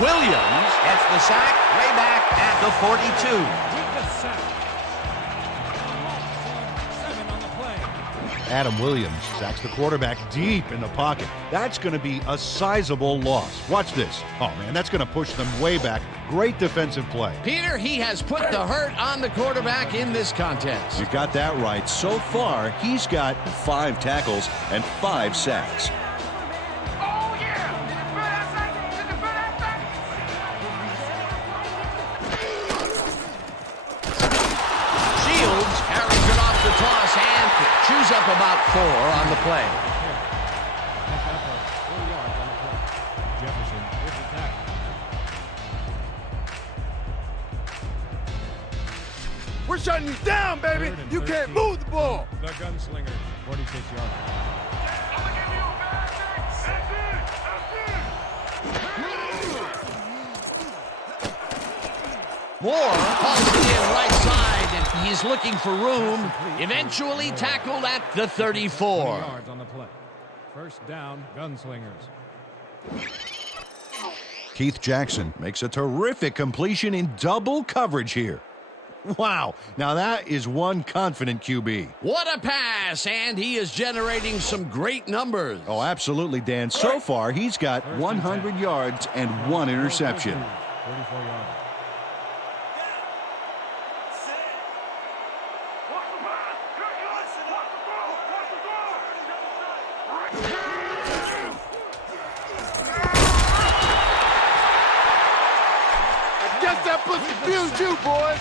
Williams gets the sack way back at the 42. With the sack. 7 on the play. Adam Williams sacks the quarterback deep in the pocket. That's going to be a sizable loss. Watch this. Oh, man, that's going to push them way back. Great defensive play. Peter, he has put the hurt on the quarterback in this contest. You got that right. So far, he's got 5 tackles and 5 sacks. Oh yeah! Did you feel that thing? Did you feel that thing? Shields carries it off the toss and chews up about 4 on the play. Pick up of 4 yards on the play. Jefferson with the tackle. We're shutting you down, baby. 3rd and You can't 13 move the ball. from The Gunslingers, 46-yard line. I'm gonna give you a bad thing! That's it! Moore hauls it in right side, and he's looking for room. Eventually tackled at the 20 34. yards on the play. 1st down, Gunslingers. Keith Jackson makes a terrific completion in double coverage here. Wow, now that is one confident QB. What a pass, and he is generating some great numbers. Oh, absolutely, Dan. So far, he's got 100 yards and 1 interception. 34 yards. Watch the pass! Here it goes! Watch the throw! Watch the throw! I guess that puts confused you, boys.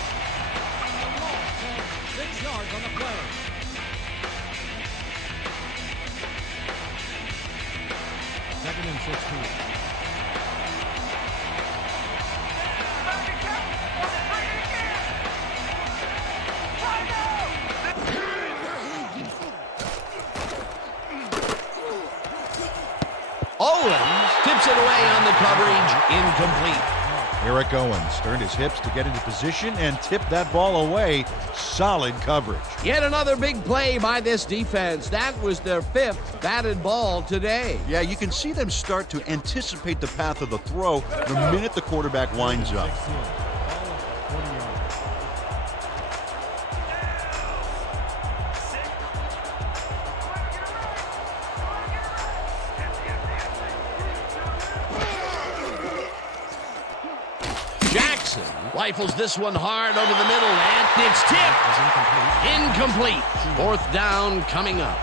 6 yards on the play. Second and 16. Owens tips it away on the coverage, incomplete. Eric Owens turned his hips to get into position and tipped that ball away. Solid coverage. Yet another big play by this defense. That was their 5th batted ball today. Yeah, you can see them start to anticipate the path of the throw the minute the quarterback winds up. 16. Ball up 40 yards. Jackson rifles this one hard over the middle, and it's tipped. Incomplete. 4th down coming up.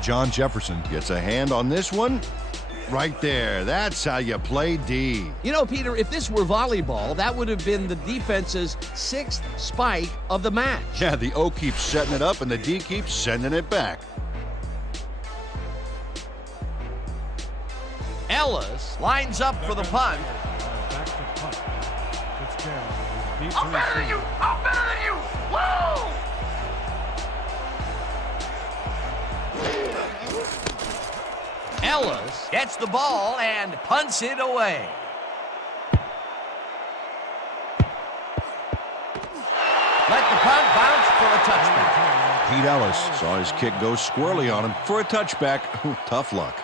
John Jefferson gets a hand on this one. Right there. That's how you play D. You know, Peter, if this were volleyball, that would have been the defense's 6th spike of the match. Yeah, the O keeps setting it up and the D keeps sending it back. Ellis lines up for the punt. Back to punt. Fitzgerald is deep to I'm better than you! receive. I'm better than you! Whoa! Ellis gets the ball and punts it away. Let the punt bounce for a touchback. Pete Ellis saw his kick go squirrely on him for a touchback. Tough luck.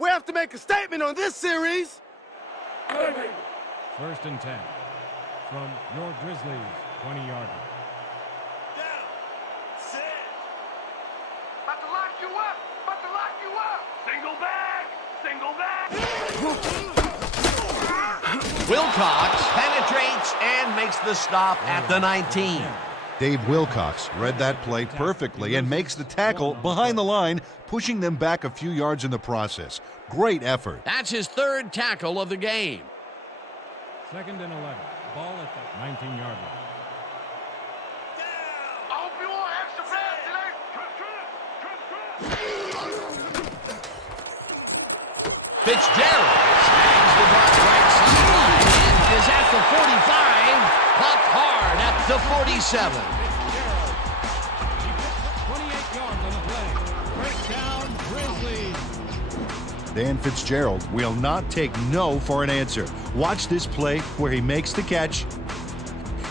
We have to make a statement on this series. First and 10 from your Grizzlies 20-yarder. About to lock you up! About to lock you up! Single back! Single back! Wilcox penetrates and makes the stop at the 19. Dave Wilcox read that play perfectly and makes the tackle behind the line, pushing them back a few yards in the process. Great effort. That's his third tackle of the game. Second and 11. Ball at the 19-yard line. I hope you all extra fast today! Fitzgerald snags the ball right sideline and is at the 45, popped hard at the 47. He picks 28 yards on the play. First down, Grizzlies. Dan Fitzgerald will not take no for an answer. Watch this play where he makes the catch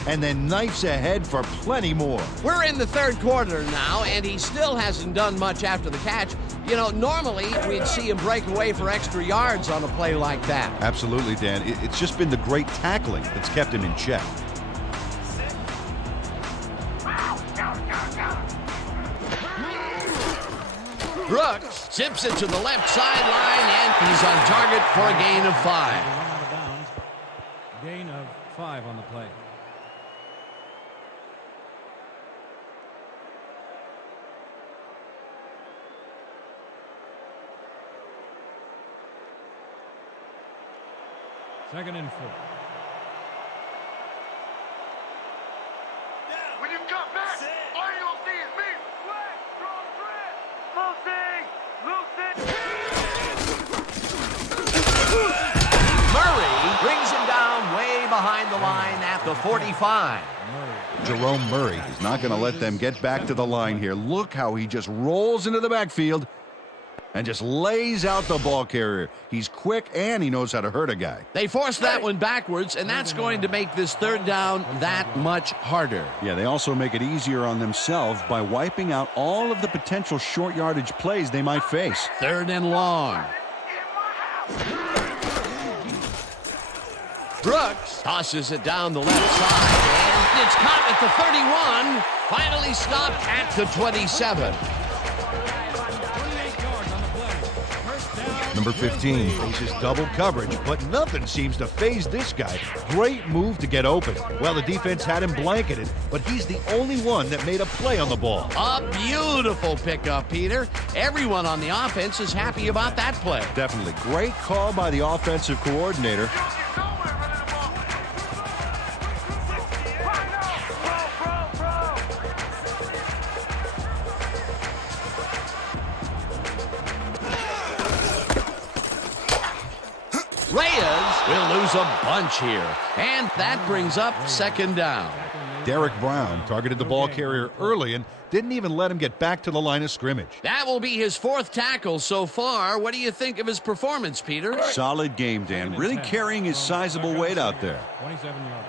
and then knifes ahead for plenty more. We're in the third quarter now, and he still hasn't done much after the catch. You know, normally we'd see him break away for extra yards on a play like that. Absolutely, Dan. It's just been the great tackling that's kept him in check. Brooks zips it to the left sideline, and he's on target for a gain of 5. Run out of bounds. Gain of 5 on the play. Second and 4. When you come back, all you're gonna see is me! Flat, strong threat! Loosing! Murray brings him down way behind the line at the 45. Jerome Murray is not going to let them get back to the line here. Look how he just rolls into the backfield and just lays out the ball carrier. He's quick and he knows how to hurt a guy. They force that one backwards, and that's going to make this third down that much harder. Yeah, they also make it easier on themselves by wiping out all of the potential short yardage plays they might face. Third and long. Brooks tosses it down the left side, and it's caught at the 31. Finally stopped at the 27. 28 yards on the play. First down. Number 15 faces double coverage, but nothing seems to phase this guy. Great move to get open. Well, the defense had him blanketed, but he's the only one that made a play on the ball. A beautiful pickup, Peter. Everyone on the offense is happy about that play. Definitely. Great call by the offensive coordinator. Reyes will lose a bunch here, and that brings up second down. Derek Brown targeted the ball carrier early and didn't even let him get back to the line of scrimmage. That will be his fourth tackle so far. What do you think of his performance, Peter? Solid game, Dan. Really carrying his sizable weight out there. 27 yards.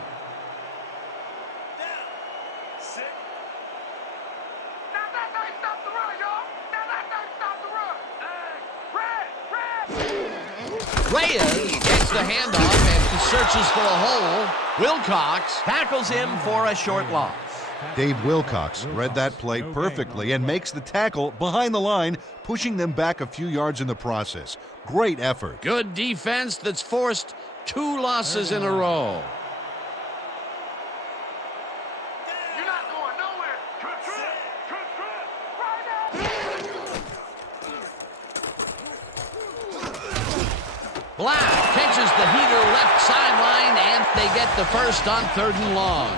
Reyes gets the handoff and he searches for a hole. Wilcox tackles him for a short loss. Dave Wilcox read that play perfectly and makes the tackle behind the line, pushing them back a few yards in the process. Great effort. Good defense that's forced 2 losses in a row. You're not going nowhere! Right now! Black catches the heater left sideline, and they get the first on 3rd and long.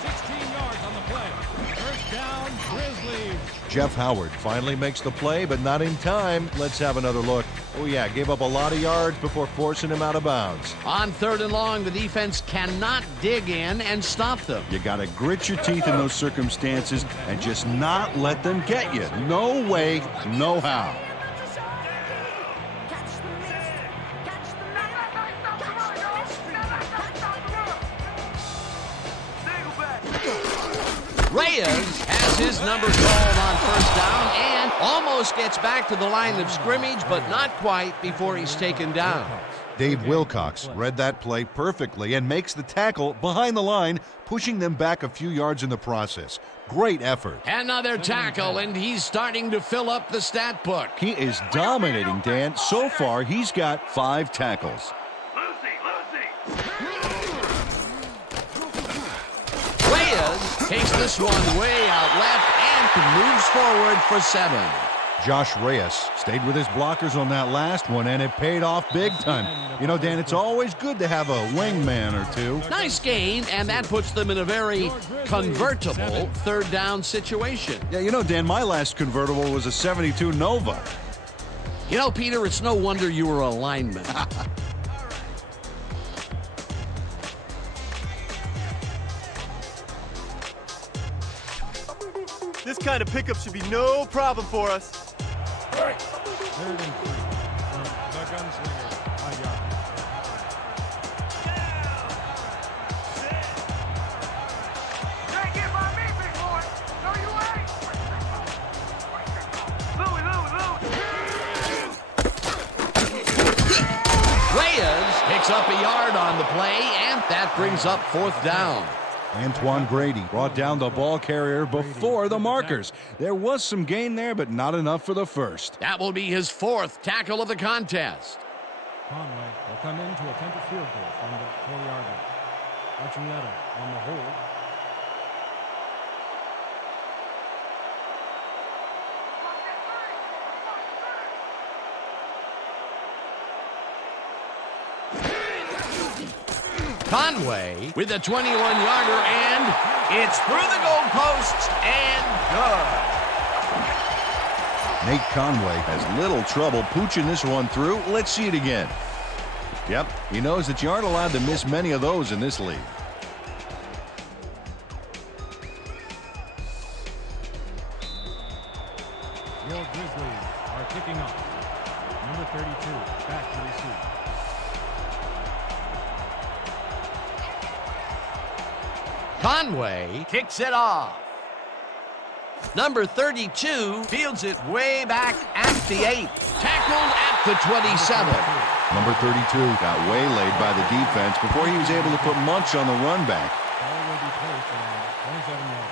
16 yards on the play. First down, Grizzlies. Jeff Howard finally makes the play, but not in time. Let's have another look. Oh yeah, gave up a lot of yards before forcing him out of bounds. On 3rd and long, the defense cannot dig in and stop them. You got to grit your teeth in those circumstances and just not let them get you. No way, no how. Reyes has his number called on 1st down and almost gets back to the line of scrimmage, but not quite before he's taken down. Dave Wilcox read that play perfectly and makes the tackle behind the line, pushing them back a few yards in the process. Great effort. Another tackle, and he's starting to fill up the stat book. He is dominating, Dan. So far, he's got 5 tackles. Reyes takes this one way out left and moves forward for 7. Josh Reyes stayed with his blockers on that last one, and it paid off big time. You know, Dan, it's always good to have a wingman or two. Nice gain, and that puts them in a very convertible 3rd down situation. Yeah, you know, Dan, my last convertible was a 72 Nova. You know, Peter, it's no wonder you were a lineman. This kind of pickup should be no problem for us. 3rd and 3 from the Gunslinger. 5 yards. You ain't get by me, big boy. No, you ain't. Louie. Reyes picks up a yard on the play, and that brings up 4th down. Antoine Grady brought down the ball carrier before the markers. There was some gain there, but not enough for the first. That will be his 4th tackle of the contest. Conway will come in to attempt a field goal from the 4-yard line. Archuleta on the hold. Conway with a 21-yarder, and it's through the goalposts and good. Nate Conway has little trouble pooching this one through. Let's see it again. Yep, he knows that you aren't allowed to miss many of those in this league. Your Grizzlies are kicking off. Number 32, back to receive. Conway kicks it off. Number 32 fields it way back at the 8. Tackled at the 27. Number 32 got waylaid by the defense before he was able to put much on the run back. Ball will be placed around 27 yards.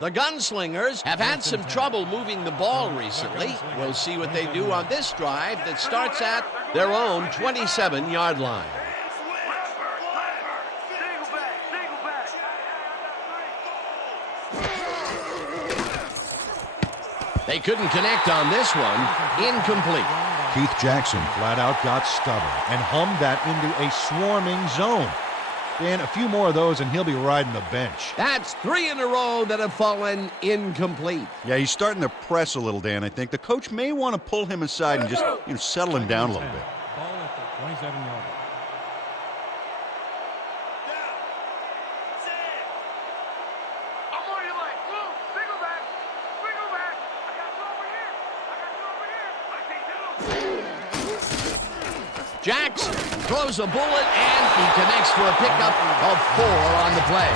The Gunslingers have had some trouble moving the ball recently. We'll see what they do on this drive that starts at their own 27-yard line. They couldn't connect on this one. Incomplete. Keith Jackson flat out got stubborn and hummed that into a swarming zone. Dan, a few more of those and he'll be riding the bench. That's 3 in a row that have fallen incomplete. Yeah, he's starting to press a little, Dan. I think the coach may want to pull him aside and just settle him down a little bit. Ball at the 27-yard line. I'm on your leg. Move. Single back. Single back. I got you over here. I got you over here. I see you. Jackson throws a bullet, and he connects for a pickup of 4 on the play.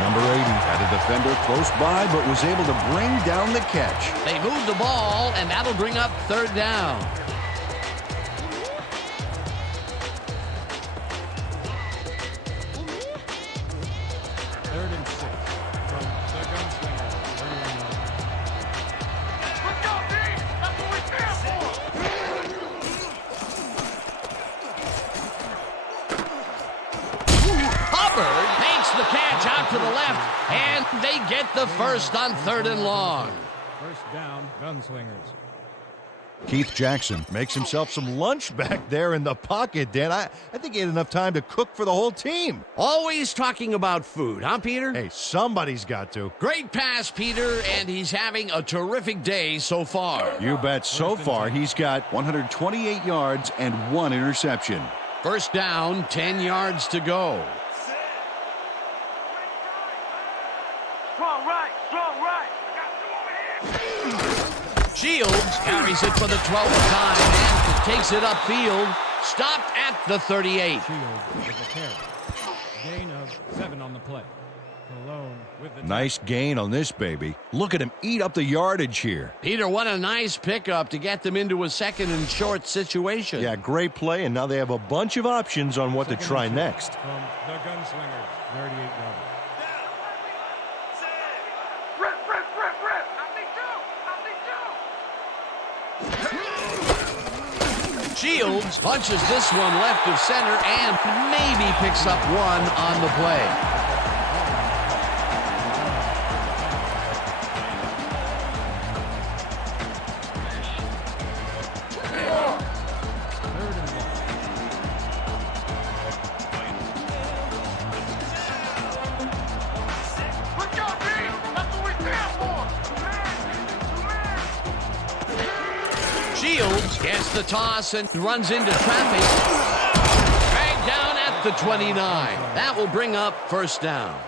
Number 80 had a defender close by, but was able to bring down the catch. They move the ball, and that'll bring up 3rd down. Third and 6 from the Gunslinger. 31 yards. Let's go, D. That's what we stand for. Hubbard makes the catch out out to the left, and they get the first on 3rd and long. First down, Gunslingers. Keith Jackson makes himself some lunch back there in the pocket, Dan. I think he had enough time to cook for the whole team. Always talking about food, huh, Peter? Hey, somebody's got to. Great pass, Peter, and he's having a terrific day so far. You bet. So far, he's got 128 yards and 1 interception. First down, 10 yards to go. Strong right, strong right. Got 2 over here. Shields carries it for the 12th time and takes it upfield. Stopped at the 38. Shields with the carry. Gain of 7 on the play. Alone with the Nice gain on this baby. Look at him eat up the yardage here. Peter, what a nice pickup to get them into a 2nd and short situation. Yeah, great play, and now they have a bunch of options on what to try next. from the Gunslingers. 38 yards. Rip, rip, rip, rip. I think 2. Shields punches this one left of center and maybe picks up 1 on the play. Let's go, team. That's what we stand for. Shields gets the toss and runs into traffic. Dragged down at the 29. That will bring up first down.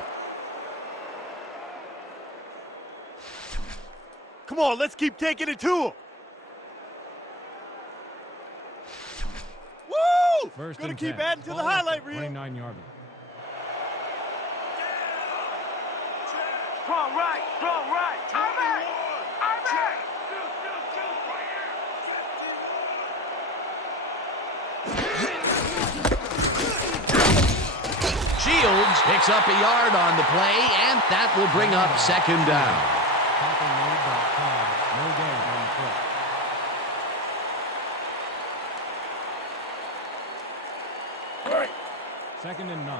Come on, let's keep taking it to him. Woo! First Gonna and keep 10. adding to the Ball highlight at reel. 29-yard. Strong right, strong right. I'm back. I'm back. Shields picks up a yard on the play, and that will bring up second down. Tackle made by Cobb. No gain on the play. Second and 9.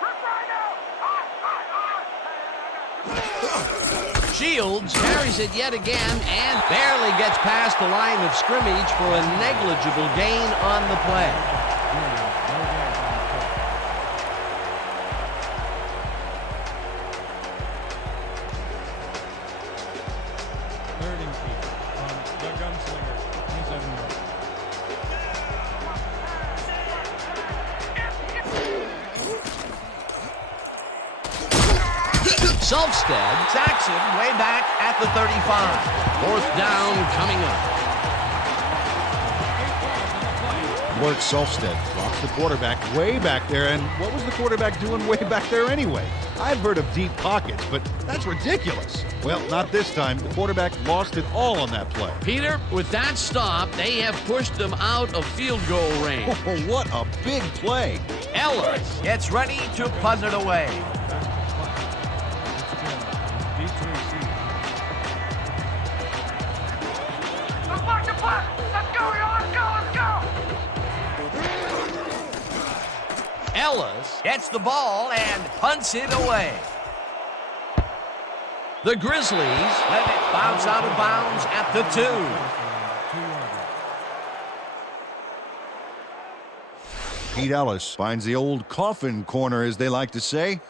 Rip right out. Shields carries it yet again and barely gets past the line of scrimmage for a negligible gain on the play. No gain on the play. Third and 8 from the Gunslingers. 27 yards. Selfstead sacks him way back at the 35. Fourth down coming up. Work Selfstead drops the quarterback way back there, and what was the quarterback doing way back there anyway? I've heard of deep pockets, but that's ridiculous. Well, not this time. The quarterback lost it all on that play. Peter, with that stop, they have pushed them out of field goal range. Oh, what a big play. Ellis gets ready to punt it away. Deep to receive. Let's mark the punt. Let's go, y'all. Let's go, let's go. Ellis gets the ball and punts it away. The Grizzlies let it bounce out of bounds at the 2. 2-yarder. Pete Ellis finds the old coffin corner, as they like to say.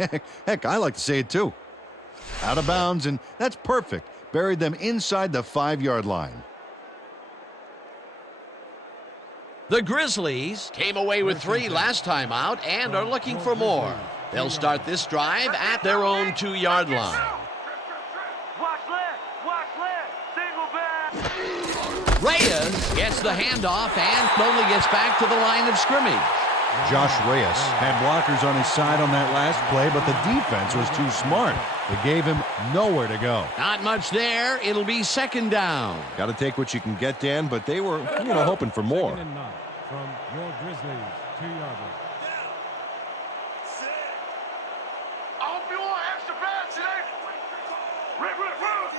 Heck, I like to say it too. Out of bounds, and that's perfect. Buried them inside the 5-yard line. The Grizzlies came away with 3 last time out and are looking for more. They'll start this drive at their own 2-yard line. Watch left, single back. Reyes gets the handoff and only gets back to the line of scrimmage. Josh Reyes had blockers on his side on that last play, but the defense was too smart. They gave him nowhere to go. Not much there. It'll be second down. Got to take what you can get, Dan, but they were, hoping for more. Second and 9 from your Grizzlies. 2-yard line. I hope you want extra bad today. Rip, rip, rip.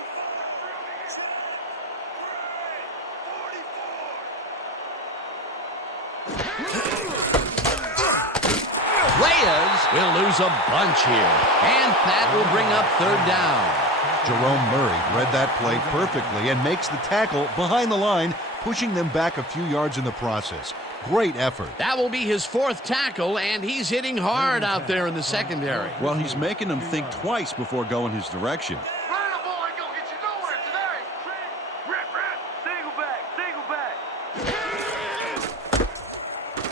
will lose a bunch here. And that will bring up third down. Jerome Murray read that play perfectly and makes the tackle behind the line, pushing them back a few yards in the process. Great effort. That will be his fourth tackle, and he's hitting hard out there in the secondary. Well, he's making them think twice before going his direction. Run the ball ain't gonna get you nowhere today. Rip, single back.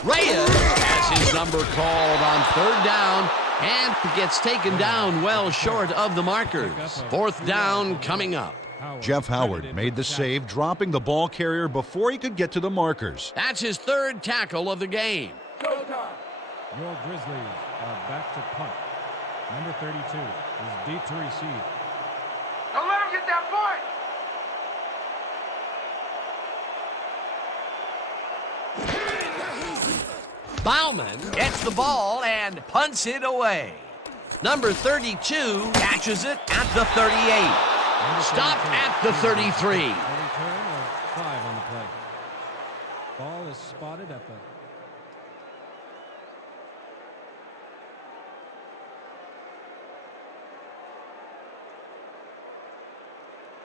Reyes has his number called on third down and gets taken down well short of the markers. Fourth down coming up. Jeff Howard made the save, dropping the ball carrier before he could get to the markers. That's his third tackle of the game. Your Grizzlies are back to punt. Number 32 is deep to receive. Don't let him get that point. Bauman gets the ball and punts it away. Number 32 catches it at the 38. Stopped at the 33. A return of 5 on the play. Ball is spotted at the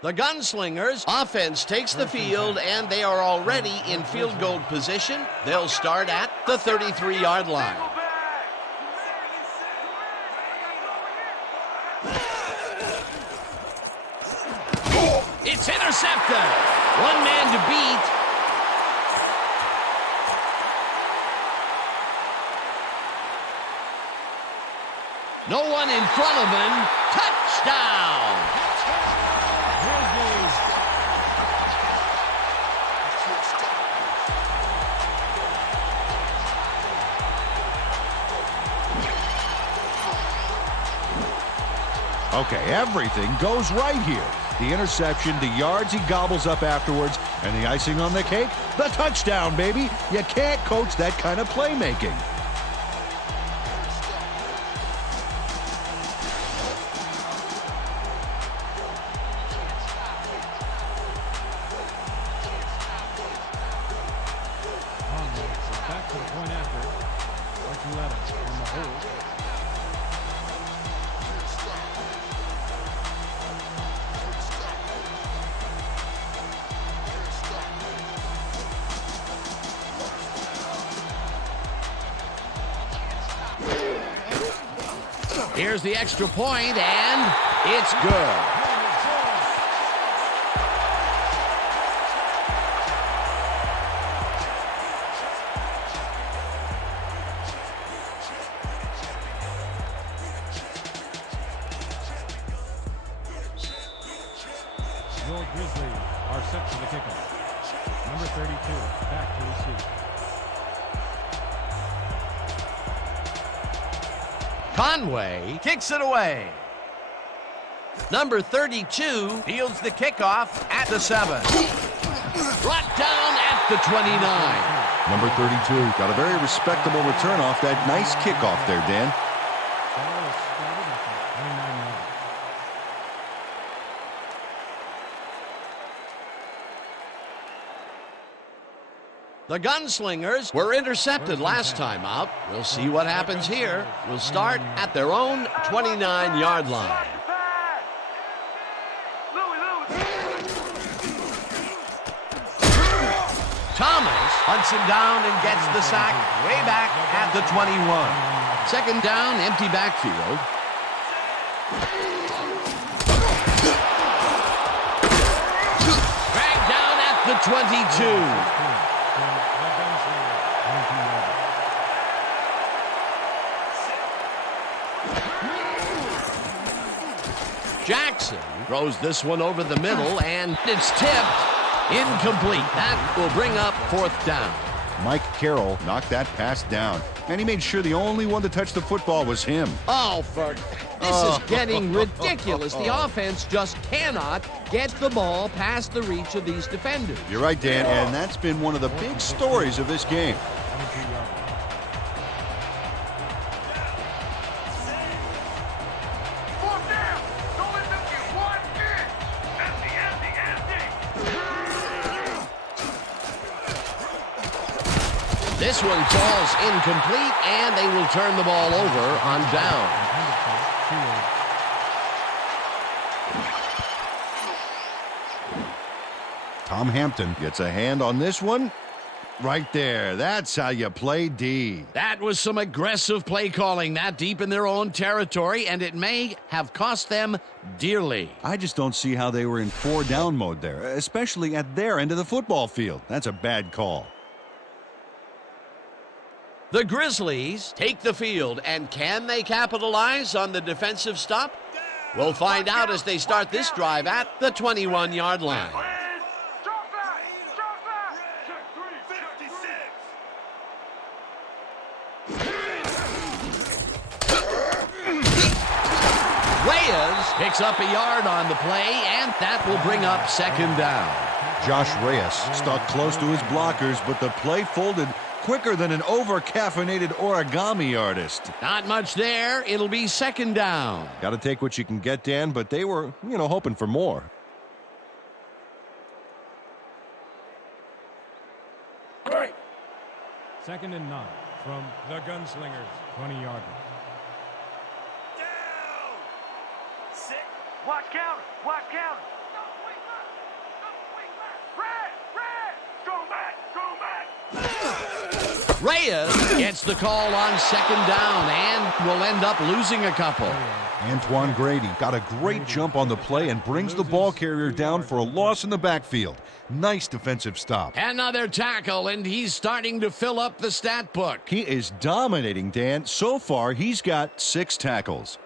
The Gunslingers offense takes the field, and they are already in field goal position. They'll start at the 33-yard line. It's intercepted. One man to beat. No one in front of him. Touchdown. Grizzlies. Okay, everything goes right here. The interception, the yards he gobbles up afterwards, and the icing on the cake, the touchdown, baby. You can't coach that kind of playmaking. Conway is back to the point after. Archuleta on the hold. Here's the extra point, and it's good. Your Grizzlies are set for the kickoff. Number 32 back to receive. Conway kicks it away. Number 32 fields the kickoff at the 7. Brought down at the 29. Number 32 got a very respectable return off that nice kickoff there, Dan. Ball is spotted at the 29-yard. The Gunslingers were intercepted last time out. We'll see what happens here. We'll start at their own 29-yard line. Thomas hunts him down and gets the sack way back at the 21. Second down, empty backfield. Dragged down at the 22. Jackson throws this one over the middle, and it's tipped. Incomplete. That will bring up fourth down. Mike Carroll knocked that pass down, and he made sure the only one to touch the football was him. Oh, this is getting ridiculous. The offense just cannot get the ball past the reach of these defenders. You're right, Dan, and that's been one of the big stories of this game. Fourth down. Don't let them get 1 inch. Empty. This one falls incomplete, and they will turn the ball over on down. Tom Hampton gets a hand on this one. Right there. That's how you play D. That was some aggressive play calling that deep in their own territory, and it may have cost them dearly. I just don't see how they were in 4-down mode there, especially at their end of the football field. That's a bad call. The Grizzlies take the field, and can they capitalize on the defensive stop? We'll find out as they start this drive at the 21-yard line. Reyes picks up a yard on the play, and that will bring up second down. Josh Reyes Stuck close to his blockers, but the play folded quicker than an over-caffeinated origami artist. Not much there. It'll be second down. Got to take what you can get, Dan, but they were, hoping for more. Second and 9 from the Gunslingers, 20-yard. Down! Sit. Watch counter. Watch counter. Red. Go back. Reyes gets the call on second down and will end up losing a couple. Antoine Grady got a great jump on the play and brings the ball carrier down for a loss in the backfield. Nice defensive stop. Another tackle, and he's starting to fill up the stat book. He is dominating, Dan. So far, he's got 6 tackles.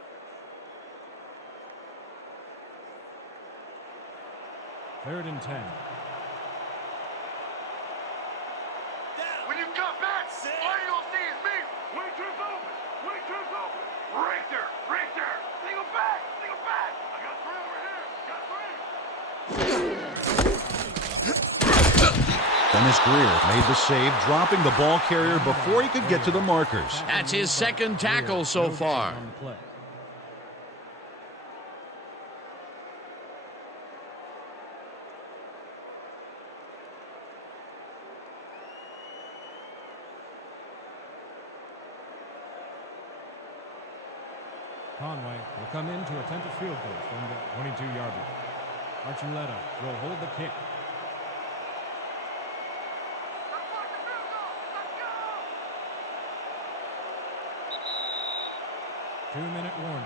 Third and 10. When you come back, all you gonna see is me. Waitress open. Waitress open. Richter. Single back. I got 3 over here. Dennis Greer made the save, dropping the ball carrier before he could get to the markers. That's his second tackle so far. On the play. Conway will come in to attempt a field goal from the 22-yard line. Archuleta will hold the kick. Two-minute warning.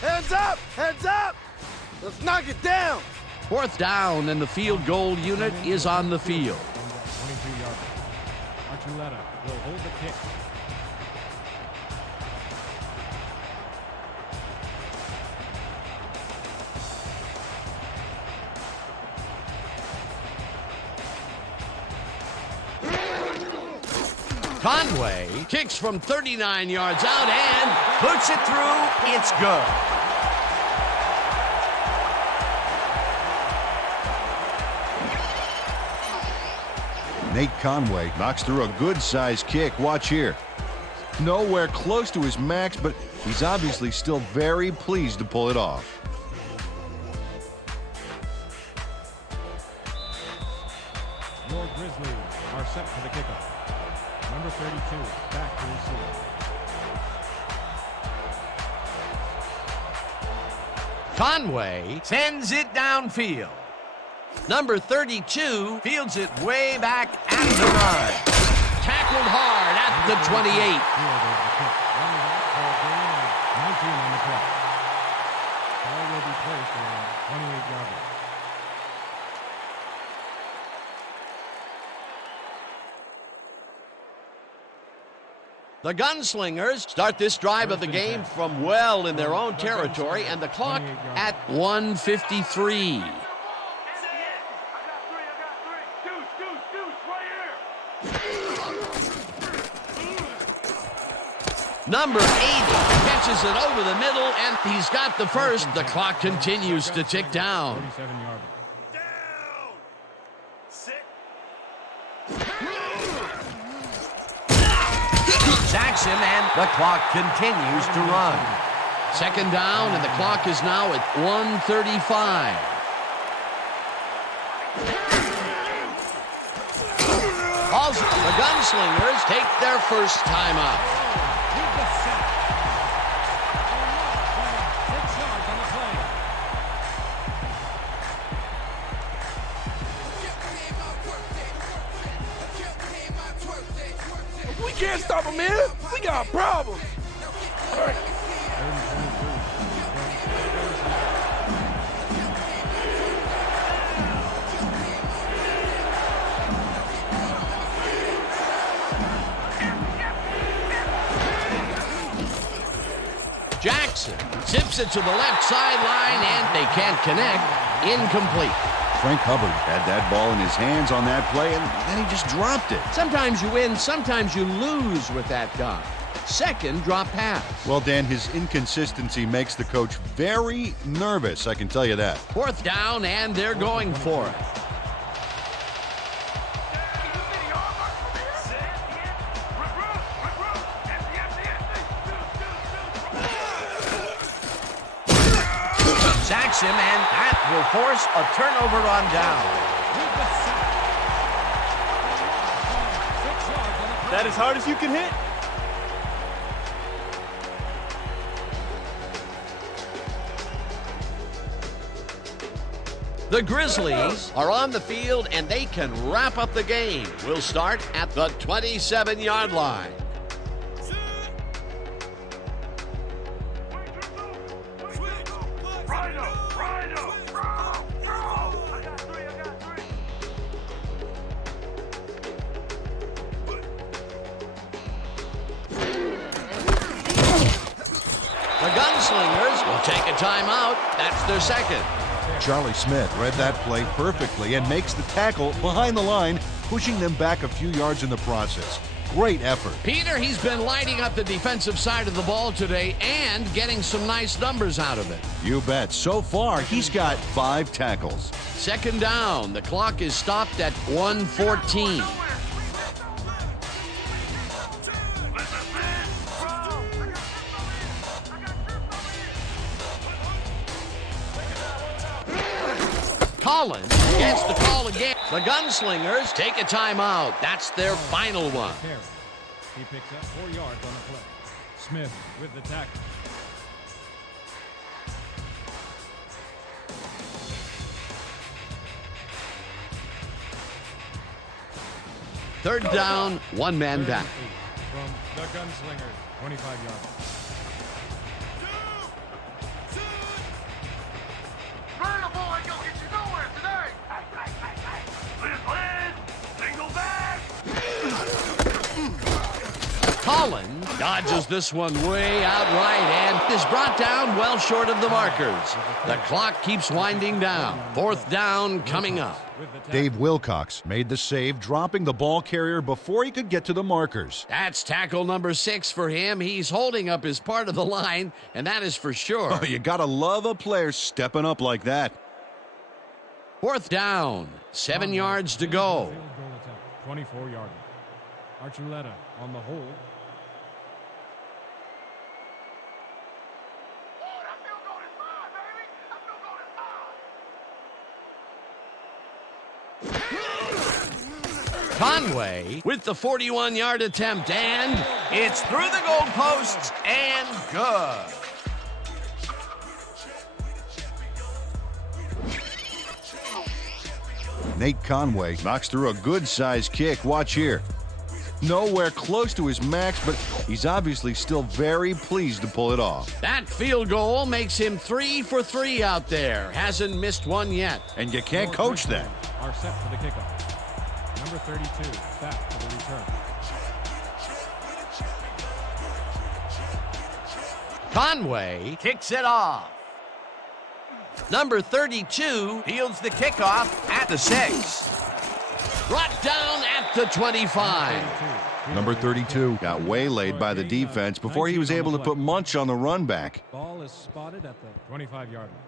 Hands up! Hands up! Let's knock it down! Fourth down, and the field goal unit is on the field. From the 22-yard line. Archuleta will hold the kick. Conway kicks from 39 yards out and puts it through. It's good. Nate Conway knocks through a good-sized kick. Watch here. Nowhere close to his max, but he's obviously still very pleased to pull it off. Your Grizzlies are set for the kickoff. Number 32, back to receive. Conway sends it downfield. Number 32 fields it way back at the 9. Tackled hard at the 28. Fielded the kick. Running back for a gain of 19 on the play. Ball will be placed around 28-yard line. The Gunslingers start this drive of the game from well in their own territory, and the clock at 1:53. Number 80 catches it over the middle, and he's got the first. The clock continues to tick down. 47-yard. Down! Sit. sacks him, and the clock continues to run. Second down, and the clock is now at 1:35. Also, the Gunslingers take their first timeout. We can't stop him, man. We got problems. All right. Jackson zips it to the left sideline, and they can't connect. Incomplete. Frank Hubbard had that ball in his hands on that play, and then he just dropped it. Sometimes you win, sometimes you lose with that guy. Second drop pass. Well, Dan, his inconsistency makes the coach very nervous, I can tell you that. Fourth down, and they're going for it. Sacks him, and that will force a turnover on down. That as hard as you can hit? The Grizzlies are on the field, and they can wrap up the game. We'll start at the 27-yard line. The Gunslingers will take a timeout. That's their second. Charlie Smith read that play perfectly and makes the tackle behind the line, pushing them back a few yards in the process. Great effort. Peter, he's been lighting up the defensive side of the ball today and getting some nice numbers out of it. You bet. So far, he's got 5 tackles. Second down. The clock is stopped at 1:14. Collins gets the call again. The Gunslingers take a timeout. That's their final one. He picks up 4 yards on the play. Smith with the tackle. Third down, one man down. From the Gunslingers, 25 yards. Run, boy, don't get you nowhere today. Single back. Collins dodges this one way out right and is brought down well short of the markers. The clock keeps winding down. Fourth down coming up. Dave Wilcox made the save, dropping the ball carrier before he could get to the markers. That's tackle number 6 for him. He's holding up his part of the line, and that is for sure. Oh, you gotta love a player stepping up like that. Fourth down, 7 yards to go. 24-yarder. Archuleta on the hold. Conway with the 41-yard attempt, and it's through the goalposts and good. Nate Conway knocks through a good-sized kick. Watch here. Nowhere close to his max, but he's obviously still very pleased to pull it off. That field goal makes him 3 for 3 out there. Hasn't missed one yet. And you can't coach that. Are set for the kickoff. Number 32, back for the return. Conway kicks it off. Number 32 fields the kickoff at the 6. Brought down at the 25. Number 32 got waylaid by the defense before he was able to put Munch on the run back. Ball is spotted at the 25-yard line.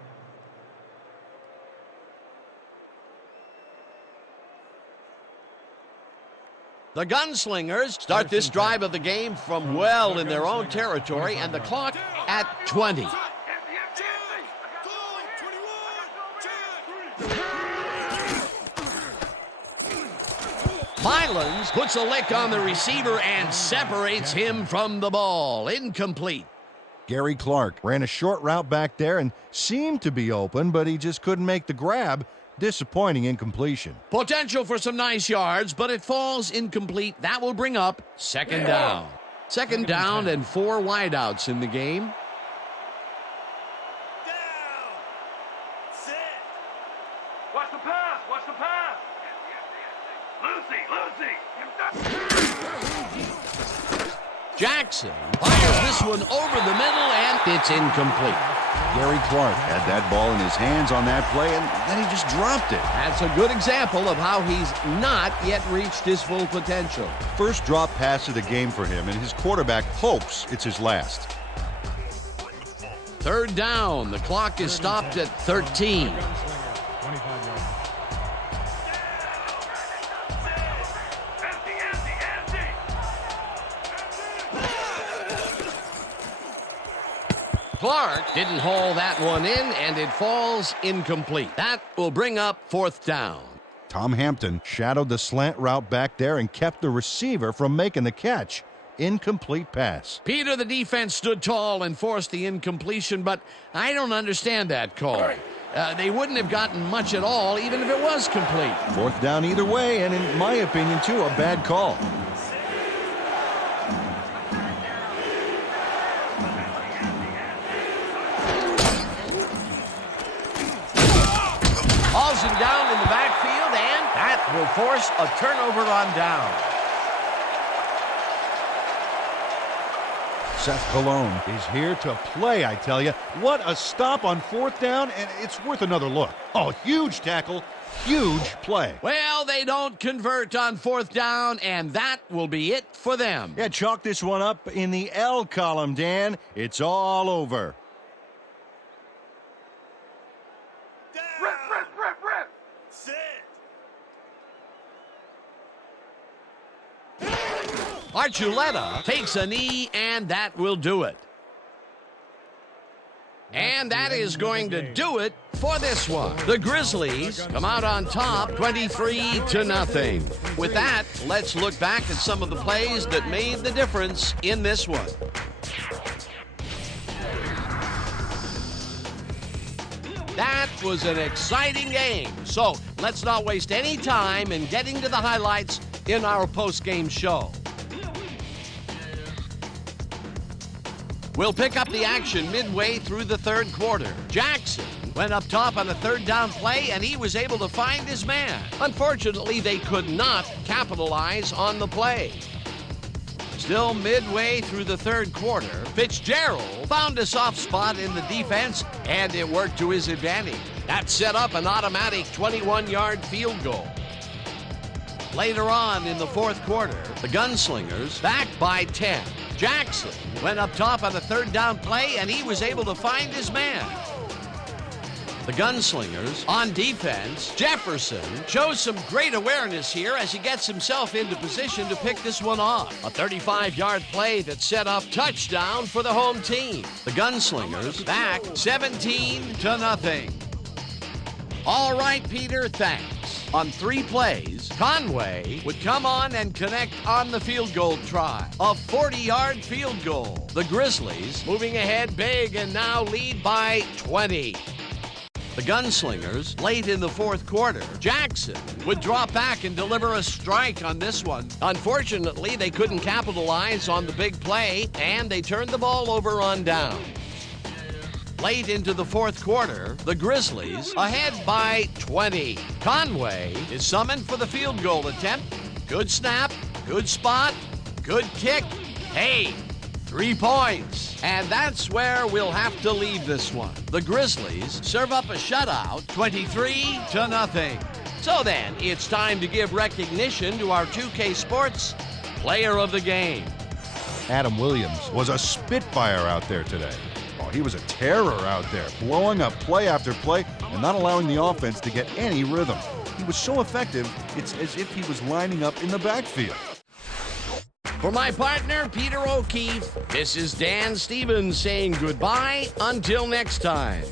The Gunslingers start this drive of the game from well in their own territory, and the clock at 20. Mylands puts a lick on the receiver and separates him from the ball. Incomplete. Gary Clark ran a short route back there and seemed to be open, but he just couldn't make the grab. Disappointing incompletion. Potential for some nice yards, but it falls incomplete. That will bring up second down. Second down and 4 wideouts in the game. Down. Sit. Watch the pass. Watch the pass. Lucy. Jackson fires this one over the middle, and it's incomplete. Gary Clark had that ball in his hands on that play, and then he just dropped it. That's a good example of how he's not yet reached his full potential. First drop pass of the game for him, and his quarterback hopes it's his last. Third down. The clock is stopped at 13. 25 yards. Clark didn't haul that one in, and it falls incomplete. That will bring up fourth down. Tom Hampton shadowed the slant route back there and kept the receiver from making the catch. Incomplete pass. Peter, the defense stood tall and forced the incompletion, but I don't understand that call. They wouldn't have gotten much at all, even if it was complete. Fourth down either way, and in my opinion, too, a bad call. Hauls him down in the backfield, and that will force a turnover on down. Seth Cologne is here to play, I tell you. What a stop on fourth down, and it's worth another look. Oh, huge tackle, huge play. Well, they don't convert on fourth down, and that will be it for them. Yeah, chalk this one up in the L column, Dan. It's all over. Rip. Sit. Archuleta takes a knee, and that will do it. And that is going to do it for this one. The Grizzlies come out on top 23-0. With that, let's look back at some of the plays that made the difference in this one. That was an exciting game. So let's not waste any time in getting to the highlights in our post-game show. We'll pick up the action midway through the third quarter. Jackson went up top on a third down play, and he was able to find his man. Unfortunately, they could not capitalize on the play. Still midway through the third quarter, Fitzgerald found a soft spot in the defense, and it worked to his advantage. That set up an automatic 21-yard field goal. Later on in the fourth quarter, the Gunslingers back by 10. Jackson went up top on a third down play, and he was able to find his man. The Gunslingers on defense, Jefferson shows some great awareness here as he gets himself into position to pick this one off. A 35-yard play that set up touchdown for the home team. The Gunslingers back 17-0. All right, Peter, thanks. On 3 plays, Conway would come on and connect on the field goal try. A 40-yard field goal. The Grizzlies moving ahead big and now lead by 20. The Gunslingers late in the fourth quarter. Jackson would drop back and deliver a strike on this one. Unfortunately, they couldn't capitalize on the big play, and they turned the ball over on down. Late into the fourth quarter, the Grizzlies ahead by 20. Conway is summoned for the field goal attempt. Good snap, good spot, good kick. Hey, 3 points. And that's where we'll have to leave this one. The Grizzlies serve up a shutout, 23-0. So then, it's time to give recognition to our 2K Sports Player of the Game. Adam Williams was a spitfire out there today. Oh, he was a terror out there, blowing up play after play and not allowing the offense to get any rhythm. He was so effective, it's as if he was lining up in the backfield. For my partner, Peter O'Keefe, this is Dan Stevens saying goodbye until next time.